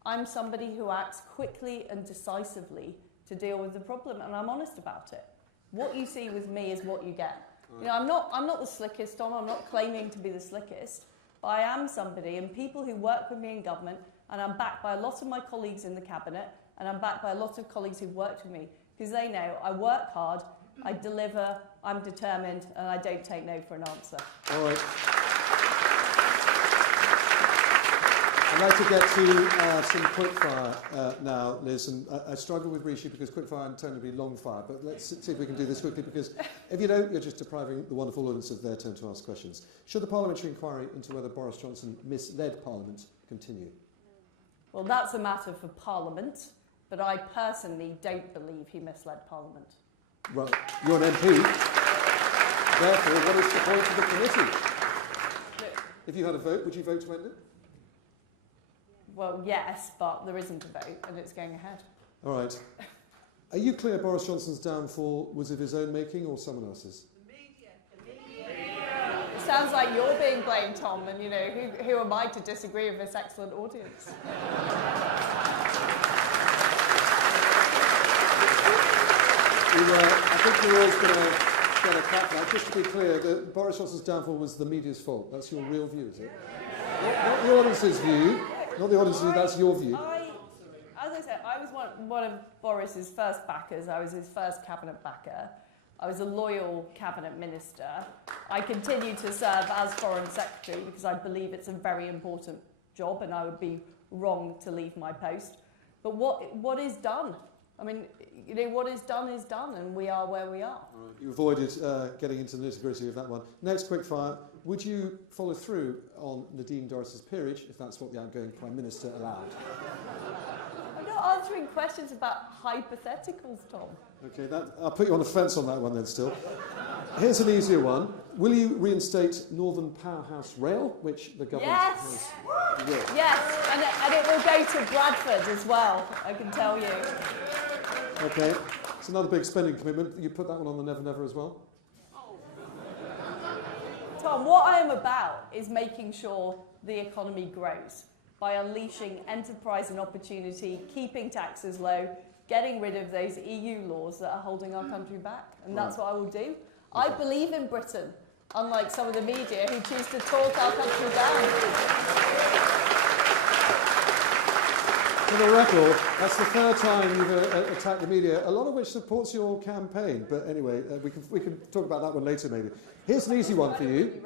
I'm somebody who acts quickly and decisively to deal with the problem, and I'm honest about it. What you see with me is what you get. I'm not the slickest, Tom. I'm not claiming to be the slickest, but I am somebody, and people who work with me in government, and I'm backed by a lot of my colleagues in the cabinet, and I'm backed by a lot of colleagues who've worked with me, because they know I work hard, I deliver, I'm determined, and I don't take no for an answer. All right. I'd like to get to some quickfire now, Liz, and I struggle with Rishi because quickfire and turn to be long fire, but let's see if we can do this quickly, because if you don't, you're just depriving the wonderful audience of their turn to ask questions. Should the parliamentary inquiry into whether Boris Johnson misled Parliament continue? Well, that's a matter for Parliament, but I personally don't believe he misled Parliament. Well, you're an MP. Therefore, what is the point of the committee? Look, if you had a vote, would you vote to end it? Well, yes, but there isn't a vote, and it's going ahead. All right. Are you clear Boris Johnson's downfall was of his own making or someone else's? It sounds like you're being blamed, Tom, and who am I to disagree with this excellent audience? I think we're all going to get a clap now. Just to be clear, Boris Johnson's downfall was the media's fault. That's your real view, is it? Not the audience's view. Not the audience's view, that's your view. As I said, I was one of Boris's first backers. I was his first cabinet backer. I was a loyal cabinet minister. I continue to serve as Foreign Secretary because I believe it's a very important job and I would be wrong to leave my post. But what is done? I mean, you know, what is done and we are where we are. All right. You avoided getting into the nitty-gritty of that one. Next quick fire. Would you follow through on Nadine Dorris's peerage if that's what the outgoing Prime Minister allowed? I'm not answering questions about hypotheticals, Tom. Okay, I'll put you on the fence on that one then still. Here's an easier one. Will you reinstate Northern Powerhouse Rail, which the government has? Will. Yes, and it will go to Bradford as well, I can tell you. Okay, it's another big spending commitment. You put that one on the Never Never as well? Tom, what I am about is making sure the economy grows by unleashing enterprise and opportunity, keeping taxes low, getting rid of those EU laws that are holding our country back. And that's what I will do. Okay. I believe in Britain, unlike some of the media who choose to talk our country down. For the record, that's the third time you've attacked the media, a lot of which supports your campaign. But anyway, we can talk about that one later maybe. Here's an easy one for you.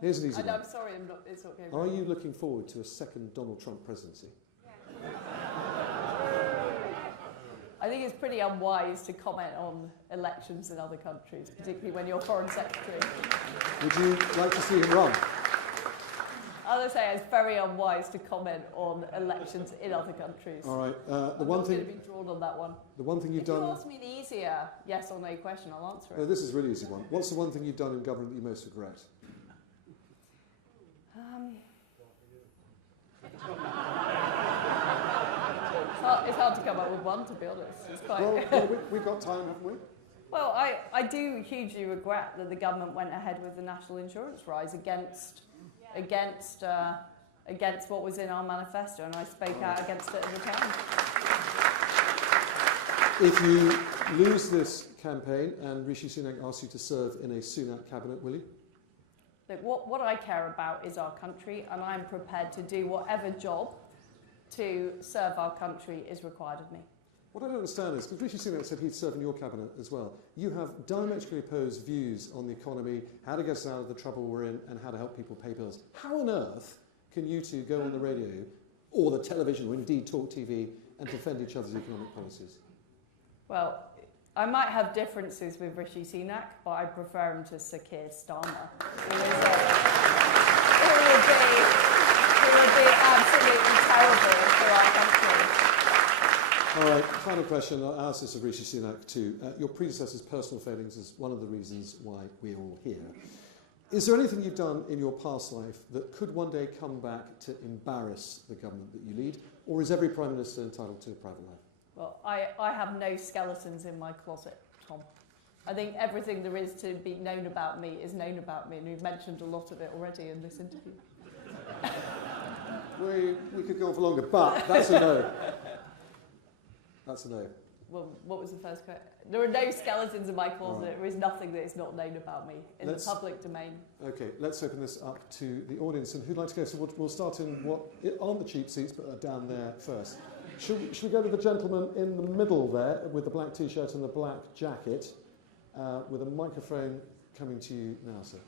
Here's an easy one. I'm sorry, it's not going Are you looking forward to a second Donald Trump presidency? I think it's pretty unwise to comment on elections in other countries, particularly when you're Foreign Secretary. Would you like to see him run? As I say, it's very unwise to comment on elections in other countries. All right. I'm not going to be drawn on that one. The one thing you've done. If you ask me an easier yes or no question, I'll answer it. Oh, this is a really easy one. What's the one thing you've done in government that you most regret? It's hard to come up with one, to be honest. It's quite well, we've got time, haven't we? Well, I do hugely regret that the government went ahead with the national insurance rise against what was in our manifesto, and I spoke out against it at the time. If you lose this campaign and Rishi Sunak asks you to serve in a Sunak cabinet, will you? Look, what I care about is our country, and I'm prepared to do whatever job to serve our country is required of me. What I don't understand is, because Rishi Sunak said he'd serve in your cabinet as well, you have diametrically opposed views on the economy, how to get us out of the trouble we're in, and how to help people pay bills. How on earth can you two go on the radio, or the television, or indeed talk TV, and defend each other's economic policies? Well, I might have differences with Rishi Sunak, but I prefer him to Sir Keir Starmer. It would be absolutely terrible for our country. All right, final question. I'll ask this of Rishi Sunak too. Your predecessor's personal failings is one of the reasons why we're all here. Is there anything you've done in your past life that could one day come back to embarrass the government that you lead, or is every Prime Minister entitled to a private life? Well, I have no skeletons in my closet, Tom. I think everything there is to be known about me is known about me, and we've mentioned a lot of it already in this interview. We could go on for longer, but that's a no. That's a no. Well, what was the first question? There are no skeletons in my closet. Right. There is nothing that is not known about me in the public domain. Okay, let's open this up to the audience. And who'd like to go? So we'll start in what aren't the cheap seats, but are down there first. Should we go to the gentleman in the middle there with the black T-shirt and the black jacket, with a microphone coming to you now, sir?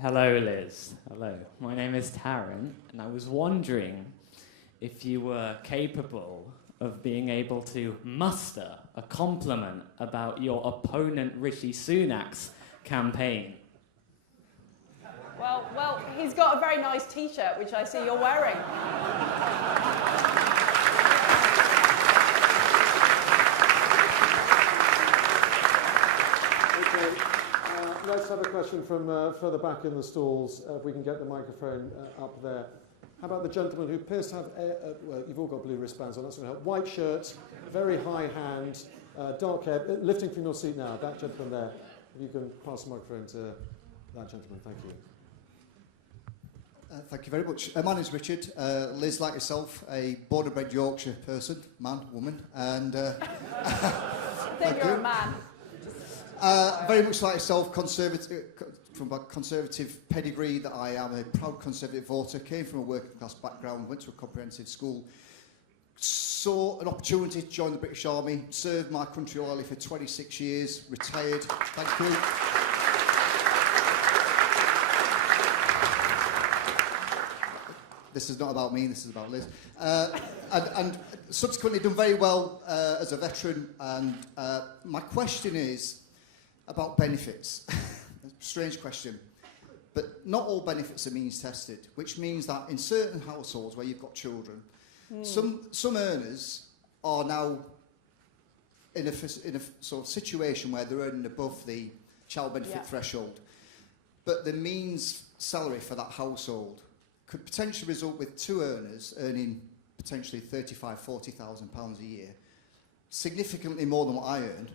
Hello, Liz. Hello. My name is Taryn, and I was wondering if you were capable of being able to muster a compliment about your opponent Rishi Sunak's campaign. Well, he's got a very nice T-shirt, which I see you're wearing. Okay, let's have a question from further back in the stalls. If we can get the microphone up there. How about the gentleman who appears to have, well, you've all got blue wristbands on, that's going to help. White shirt, very high hand, dark hair, lifting from your seat now, that gentleman there. If you can pass the microphone to that gentleman, thank you. Thank you very much. My name's Richard. Liz, like yourself, a born-and-bred Yorkshire person, man, woman, and... I think you're a man. Very much like yourself, conservative, from a conservative pedigree that I am, a proud conservative voter, came from a working class background, went to a comprehensive school, saw an opportunity to join the British Army, served my country loyally for 26 years, retired. Thank you. This is not about me, this is about Liz. And subsequently done very well as a veteran. And my question is about benefits. Strange question. But not all benefits are means tested, which means that in certain households where you've got children, some earners are now in a sort of situation where they're earning above the child benefit threshold. But the means salary for that household could potentially result with two earners earning potentially £35,000–40,000 a year, significantly more than what I earn,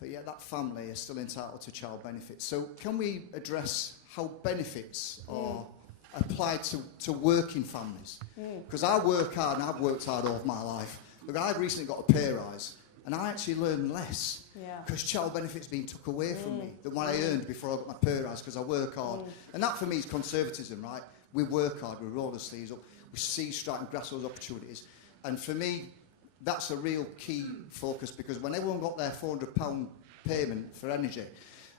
but yet that family is still entitled to child benefits. So can we address how benefits are applied to working families? Because I work hard, and I've worked hard all of my life. Look, I've recently got a pay rise, and I actually learn less because child benefits being took away from me than what I earned before I got my pay rise, because I work hard. And that for me is conservatism, right? We work hard, we roll the sleeves up, we see strike and grasp those opportunities. And for me, that's a real key focus, because when everyone got their £400 payment for energy,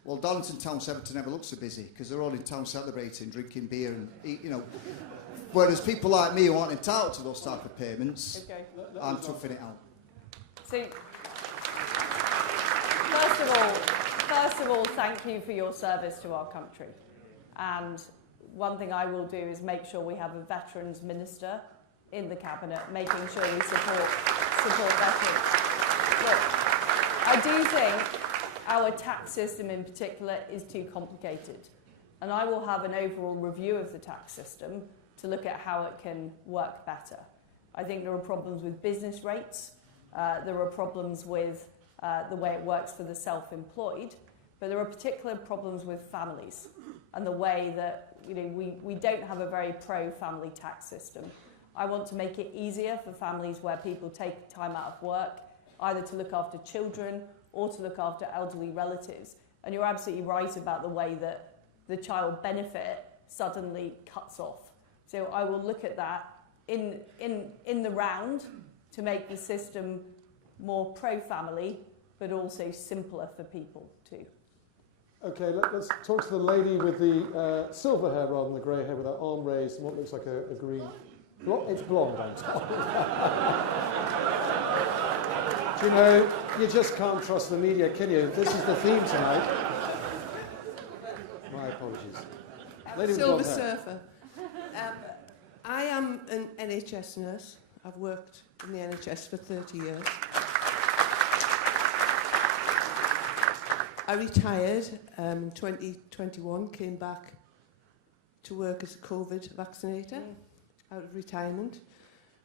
well, Darlington town centre never looks so busy because they're all in town celebrating, drinking beer and eat, you know. Whereas people like me who aren't entitled to those type of payments, I'm toughing it out. So, first of all, thank you for your service to our country. And one thing I will do is make sure we have a veterans minister in the cabinet, making sure we support veterans. Look, I do think our tax system in particular is too complicated. And I will have an overall review of the tax system to look at how it can work better. I think there are problems with business rates. There are problems with the way it works for the self-employed. But there are particular problems with families and the way that we don't have a very pro-family tax system. I want to make it easier for families where people take time out of work, either to look after children or to look after elderly relatives. And you're absolutely right about the way that the child benefit suddenly cuts off. So I will look at that in the round to make the system more pro-family, but also simpler for people too. Okay, let's talk to the lady with the silver hair rather than the grey hair, with her arm raised and what looks like a green... It's blonde, I'm told. Do you know, you just can't trust the media, can you? This is the theme tonight. My apologies. Lady with Silver blonde hair. surfer. I am an NHS nurse. I've worked in the NHS for 30 years. I retired in 2021, came back to work as a COVID vaccinator out of retirement.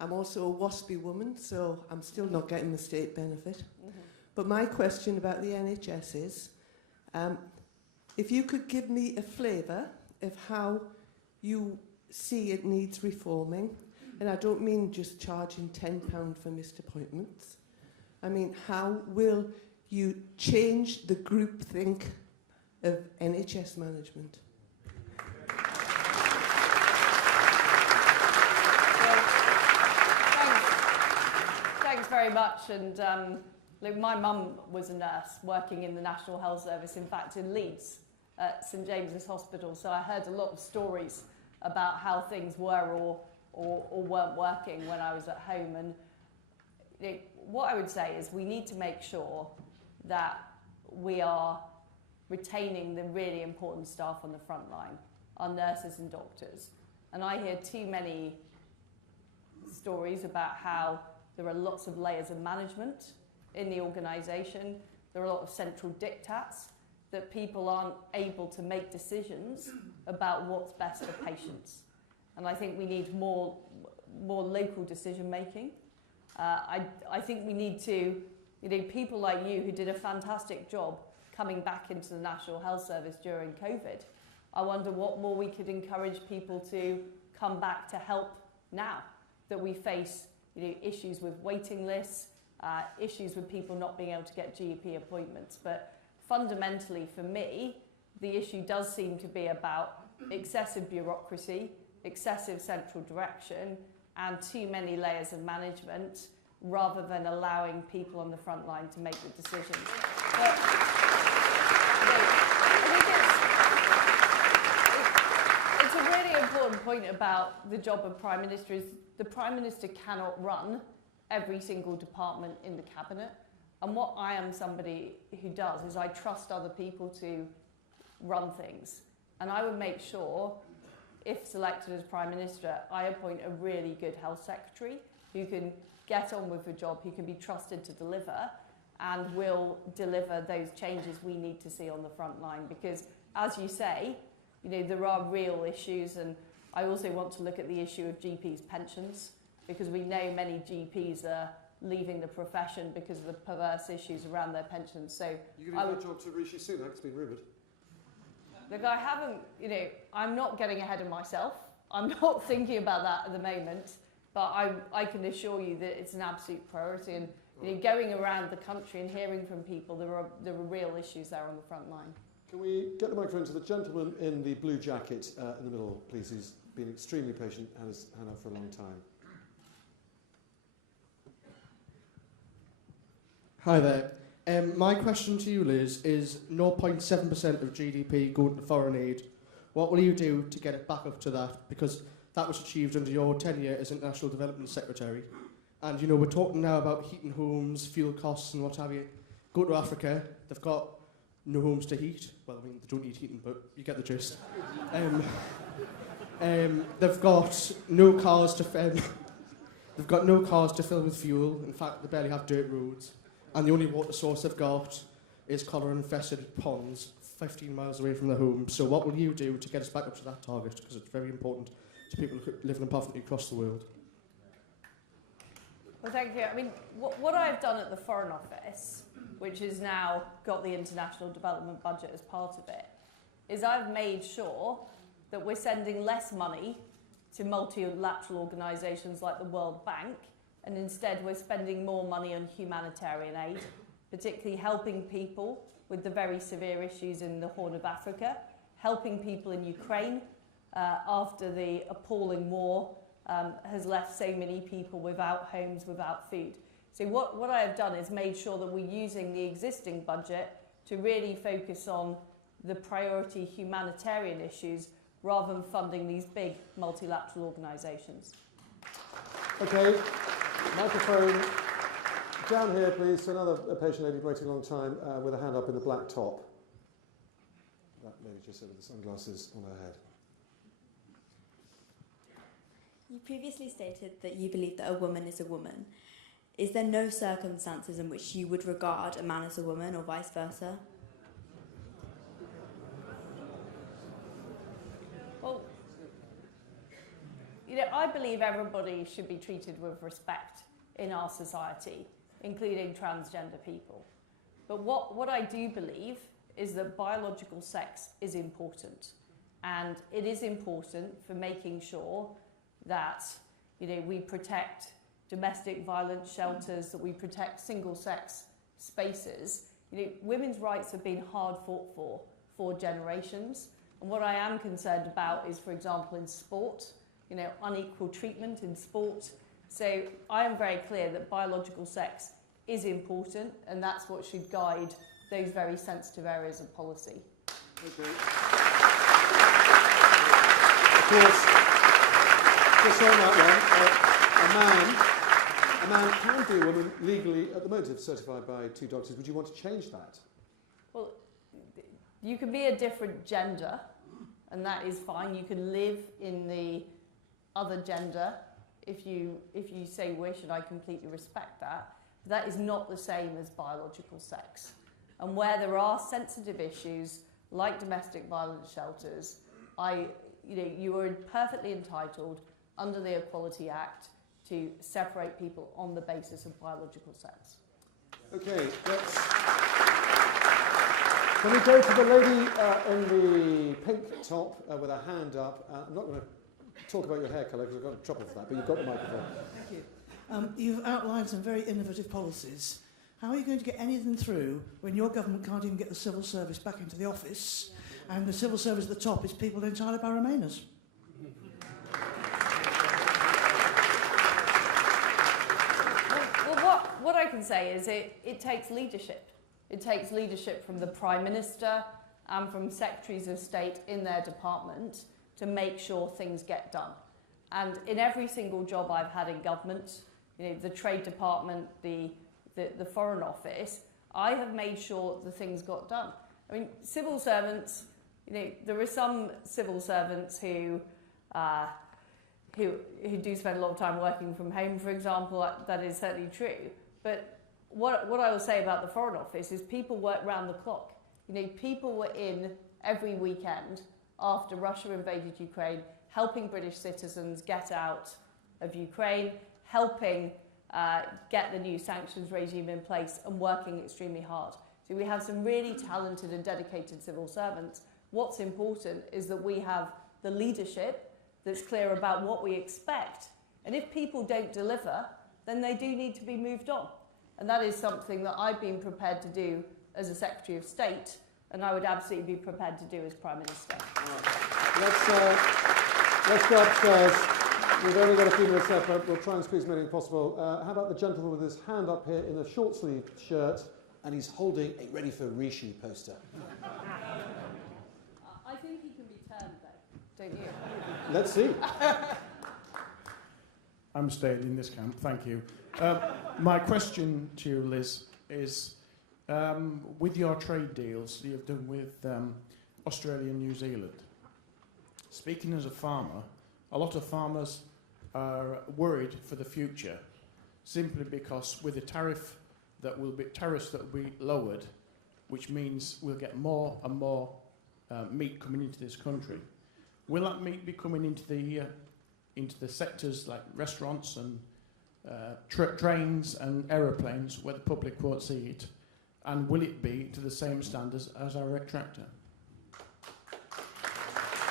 I'm also a WASPy woman, so I'm still not getting the state benefit. But my question about the NHS is, if you could give me a flavour of how you see it needs reforming, and I don't mean just charging £10 for missed appointments. I mean, how will you change the groupthink of NHS management? Thanks very much. And look, my mum was a nurse working in the National Health Service, in fact in Leeds at St James's Hospital. So I heard a lot of stories about how things were or weren't working when I was at home. And what I would say is we need to make sure that we are retaining the really important staff on the front line, our nurses and doctors. And I hear too many stories about how there are lots of layers of management in the organisation. There are a lot of central diktats that people aren't able to make decisions about what's best for patients. And I think we need more local decision making. I think we need to, people like you who did a fantastic job coming back into the National Health Service during COVID. I wonder what more we could encourage people to come back to help now that we face issues with waiting lists, issues with people not being able to get GP appointments. But fundamentally for me, the issue does seem to be about excessive bureaucracy, excessive central direction, and too many layers of management rather than allowing people on the front line to make the decisions. But, I think it's a really important point about the job of Prime Minister is the Prime Minister cannot run every single department in the Cabinet. And what I am somebody who does is I trust other people to run things. And I would make sure, if selected as Prime Minister, I appoint a really good health secretary who can get on with the job, who can be trusted to deliver, and will deliver those changes we need to see on the front line. Because, as you say, you know, there are real issues, and I also want to look at the issue of GPs' pensions, because we know many GPs are leaving the profession because of the perverse issues around their pensions. So you're going to give a job to Rishi Sunak, it's been rumoured. Look, I haven't, you know, I'm not getting ahead of myself. I'm not thinking about that at the moment, but I can assure you that it's an absolute priority. And you know, going around the country and hearing from people, there are real issues there on the front line. Can we get the microphone to the gentleman in the blue jacket in the middle, please, who's been extremely patient and has had up for a long time. Hi there. My question to you, Liz, is 0.7% of GDP going to foreign aid. What will you do to get it back up to that? Because that was achieved under your tenure as International Development Secretary. And, you know, we're talking now about heating homes, fuel costs and what have you. Go to Africa, they've got no homes to heat. Well, I mean, they don't need heating, but you get the gist. They've got no cars to they've got no cars to fill with fuel. In fact, they barely have dirt roads. And the only water source they've got is cholera-infested ponds 15 miles away from their home. So what will you do to get us back up to that target? Because it's very important to people living in poverty across the world. Well, thank you. I mean, what I've done at the Foreign Office, which has now got the International Development Budget as part of it, is I've made sure that we're sending less money to multilateral organisations like the World Bank, and instead we're spending more money on humanitarian aid, particularly helping people with the very severe issues in the Horn of Africa, helping people in Ukraine after the appalling war has left so many people without homes, without food. So what I have done is made sure that we're using the existing budget to really focus on the priority humanitarian issues rather than funding these big multilateral organisations. Okay. Microphone down here, please, to another patient lady waiting a long time with a hand up in the black top. That lady just said with the sunglasses on her head. You previously stated that you believe that a woman is a woman. Is there no circumstances in which you would regard a man as a woman or vice versa? Well, you know, I believe everybody should be treated with respect in our society, including transgender people. But what I do believe is that biological sex is important. And it is important for making sure that, you know, we protect domestic violence shelters, that we protect single-sex spaces. You know, women's rights have been hard fought for generations. And what I am concerned about is, for example, in sport, you know, unequal treatment in sport. So I am very clear that biological sex is important, and that's what should guide those very sensitive areas of policy. Okay. Of course, just on that one, a man can be a woman legally at the moment if certified by 2 doctors. Would you want to change that? Well, you can be a different gender, and that is fine. You can live in the other gender if you so wish, and I completely respect that. But that is not the same as biological sex. And where there are sensitive issues like domestic violence shelters, you are perfectly entitled under the Equality Act to separate people on the basis of biological sex. Okay, can we go to the lady in the pink top with her hand up? I'm not going to talk about your hair colour because I've got trouble for that, but you've got the microphone. Thank you. You've outlined some very innovative policies. How are you going to get any of them through when your government can't even get the civil service back into the office, and the civil service at the top is people entirely by Remainers? Well, what I can say is it takes leadership. It takes leadership from the Prime Minister and from Secretaries of State in their department to make sure things get done. And in every single job I've had in government, you know, the Trade Department, the Foreign Office, I have made sure the things got done. I mean, civil servants, you know, there are some civil servants who do spend a lot of time working from home, for example. That is certainly true. But what I will say about the Foreign Office is people work round the clock. You know, people were in every weekend after Russia invaded Ukraine, helping British citizens get out of Ukraine, helping get the new sanctions regime in place and working extremely hard. So we have some really talented and dedicated civil servants. What's important is that we have the leadership that's clear about what we expect. And if people don't deliver, then they do need to be moved on. And that is something that I've been prepared to do as a Secretary of State, and I would absolutely be prepared to do as Prime Minister. Let's go upstairs. We've only got a few minutes left, but we'll try and squeeze as many as possible. How about the gentleman with his hand up here in a short-sleeved shirt, and he's holding a Ready for Rishi poster? I think he can be turned, though, don't you? Let's see. I'm staying in this camp, thank you. My question to you, Liz, is with your trade deals you've done with Australia and New Zealand, speaking as a farmer, a lot of farmers are worried for the future simply because with the tariffs that will be lowered, which means we'll get more and more meat coming into this country. Will that meat be coming into the sectors like restaurants and trains and aeroplanes where the public won't see it? And will it be to the same standards as our tractor?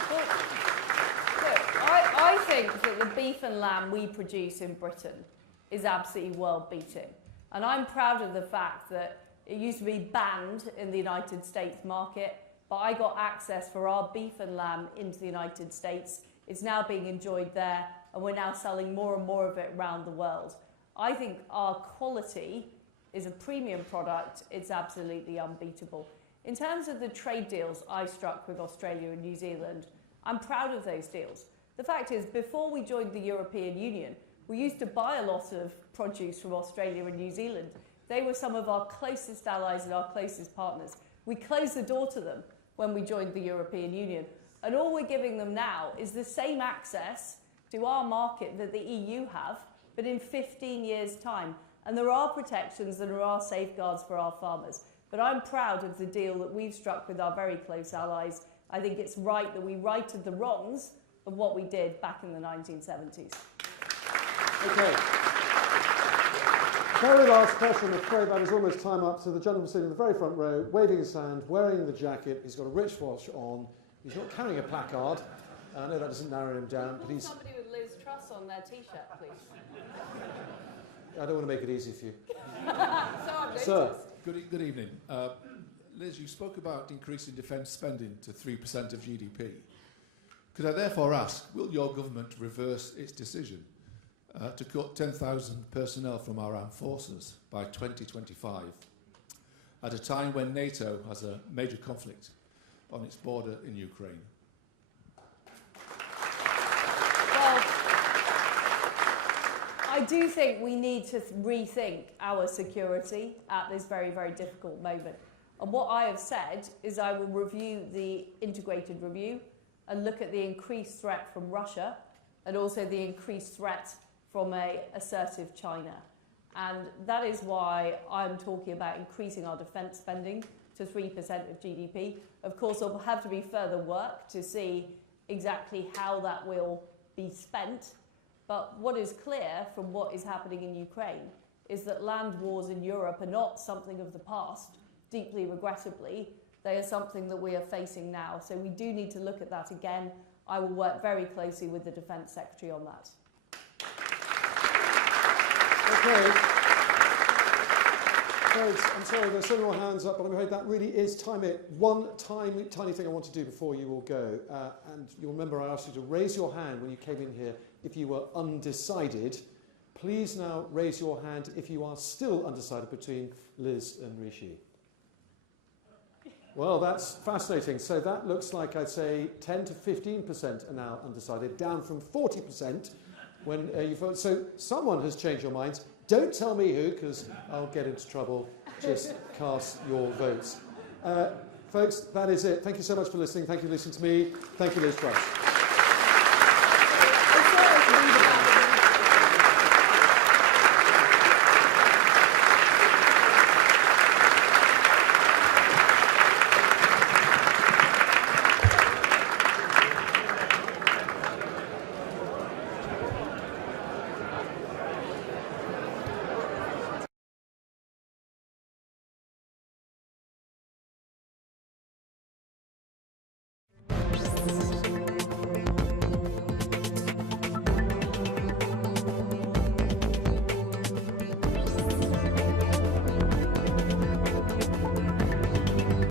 Well, look, I think that the beef and lamb we produce in Britain is absolutely world-beating. And I'm proud of the fact that it used to be banned in the United States market, but I got access for our beef and lamb into the United States. It's now being enjoyed there, and we're now selling more and more of it around the world. I think our quality is a premium product. It's absolutely unbeatable. In terms of the trade deals I struck with Australia and New Zealand, I'm proud of those deals. The fact is, before we joined the European Union, we used to buy a lot of produce from Australia and New Zealand. They were some of our closest allies and our closest partners. We closed the door to them when we joined the European Union. And all we're giving them now is the same access to our market that the EU have, but in 15 years' time. And there are protections and there are safeguards for our farmers. But I'm proud of the deal that we've struck with our very close allies. I think it's right that we righted the wrongs of what we did back in the 1970s. Okay. Very last question. I'm afraid that is almost time up. So the gentleman sitting in the very front row, waving his hand, wearing the jacket. He's got a wristwatch on. He's not carrying a placard. I know that doesn't narrow him down, but he's... Somebody with Ms Truss on their T-shirt, please. I don't want to make it easy for you. Sir. Good evening. Liz, you spoke about increasing defence spending to 3% of GDP. Could I therefore ask, will your government reverse its decision to cut 10,000 personnel from our armed forces by 2025 at a time when NATO has a major conflict on its border in Ukraine? Well, I do think we need to rethink our security at this very, very difficult moment. And what I have said is I will review the integrated review and look at the increased threat from Russia and also the increased threat from an assertive China. And that is why I'm talking about increasing our defence spending to 3% of GDP. Of course, there will have to be further work to see exactly how that will be spent. But what is clear from what is happening in Ukraine is that land wars in Europe are not something of the past, deeply regrettably. They are something that we are facing now. So we do need to look at that again. I will work very closely with the Defence Secretary on that. Okay. Folks, I'm sorry, there's so many more hands up, but I'm afraid that really is time it. One tiny thing I want to do before you all go. And you'll remember I asked you to raise your hand when you came in here if you were undecided. Please now raise your hand if you are still undecided between Liz and Rishi. Well, that's fascinating. So that looks like, I'd say, 10 to 15% are now undecided, down from 40% when you vote. So someone has changed your minds. Don't tell me who, because I'll get into trouble. Just cast your votes. Folks, that is it. Thank you so much for listening. Thank you for listening to me. Thank you, Ms Truss.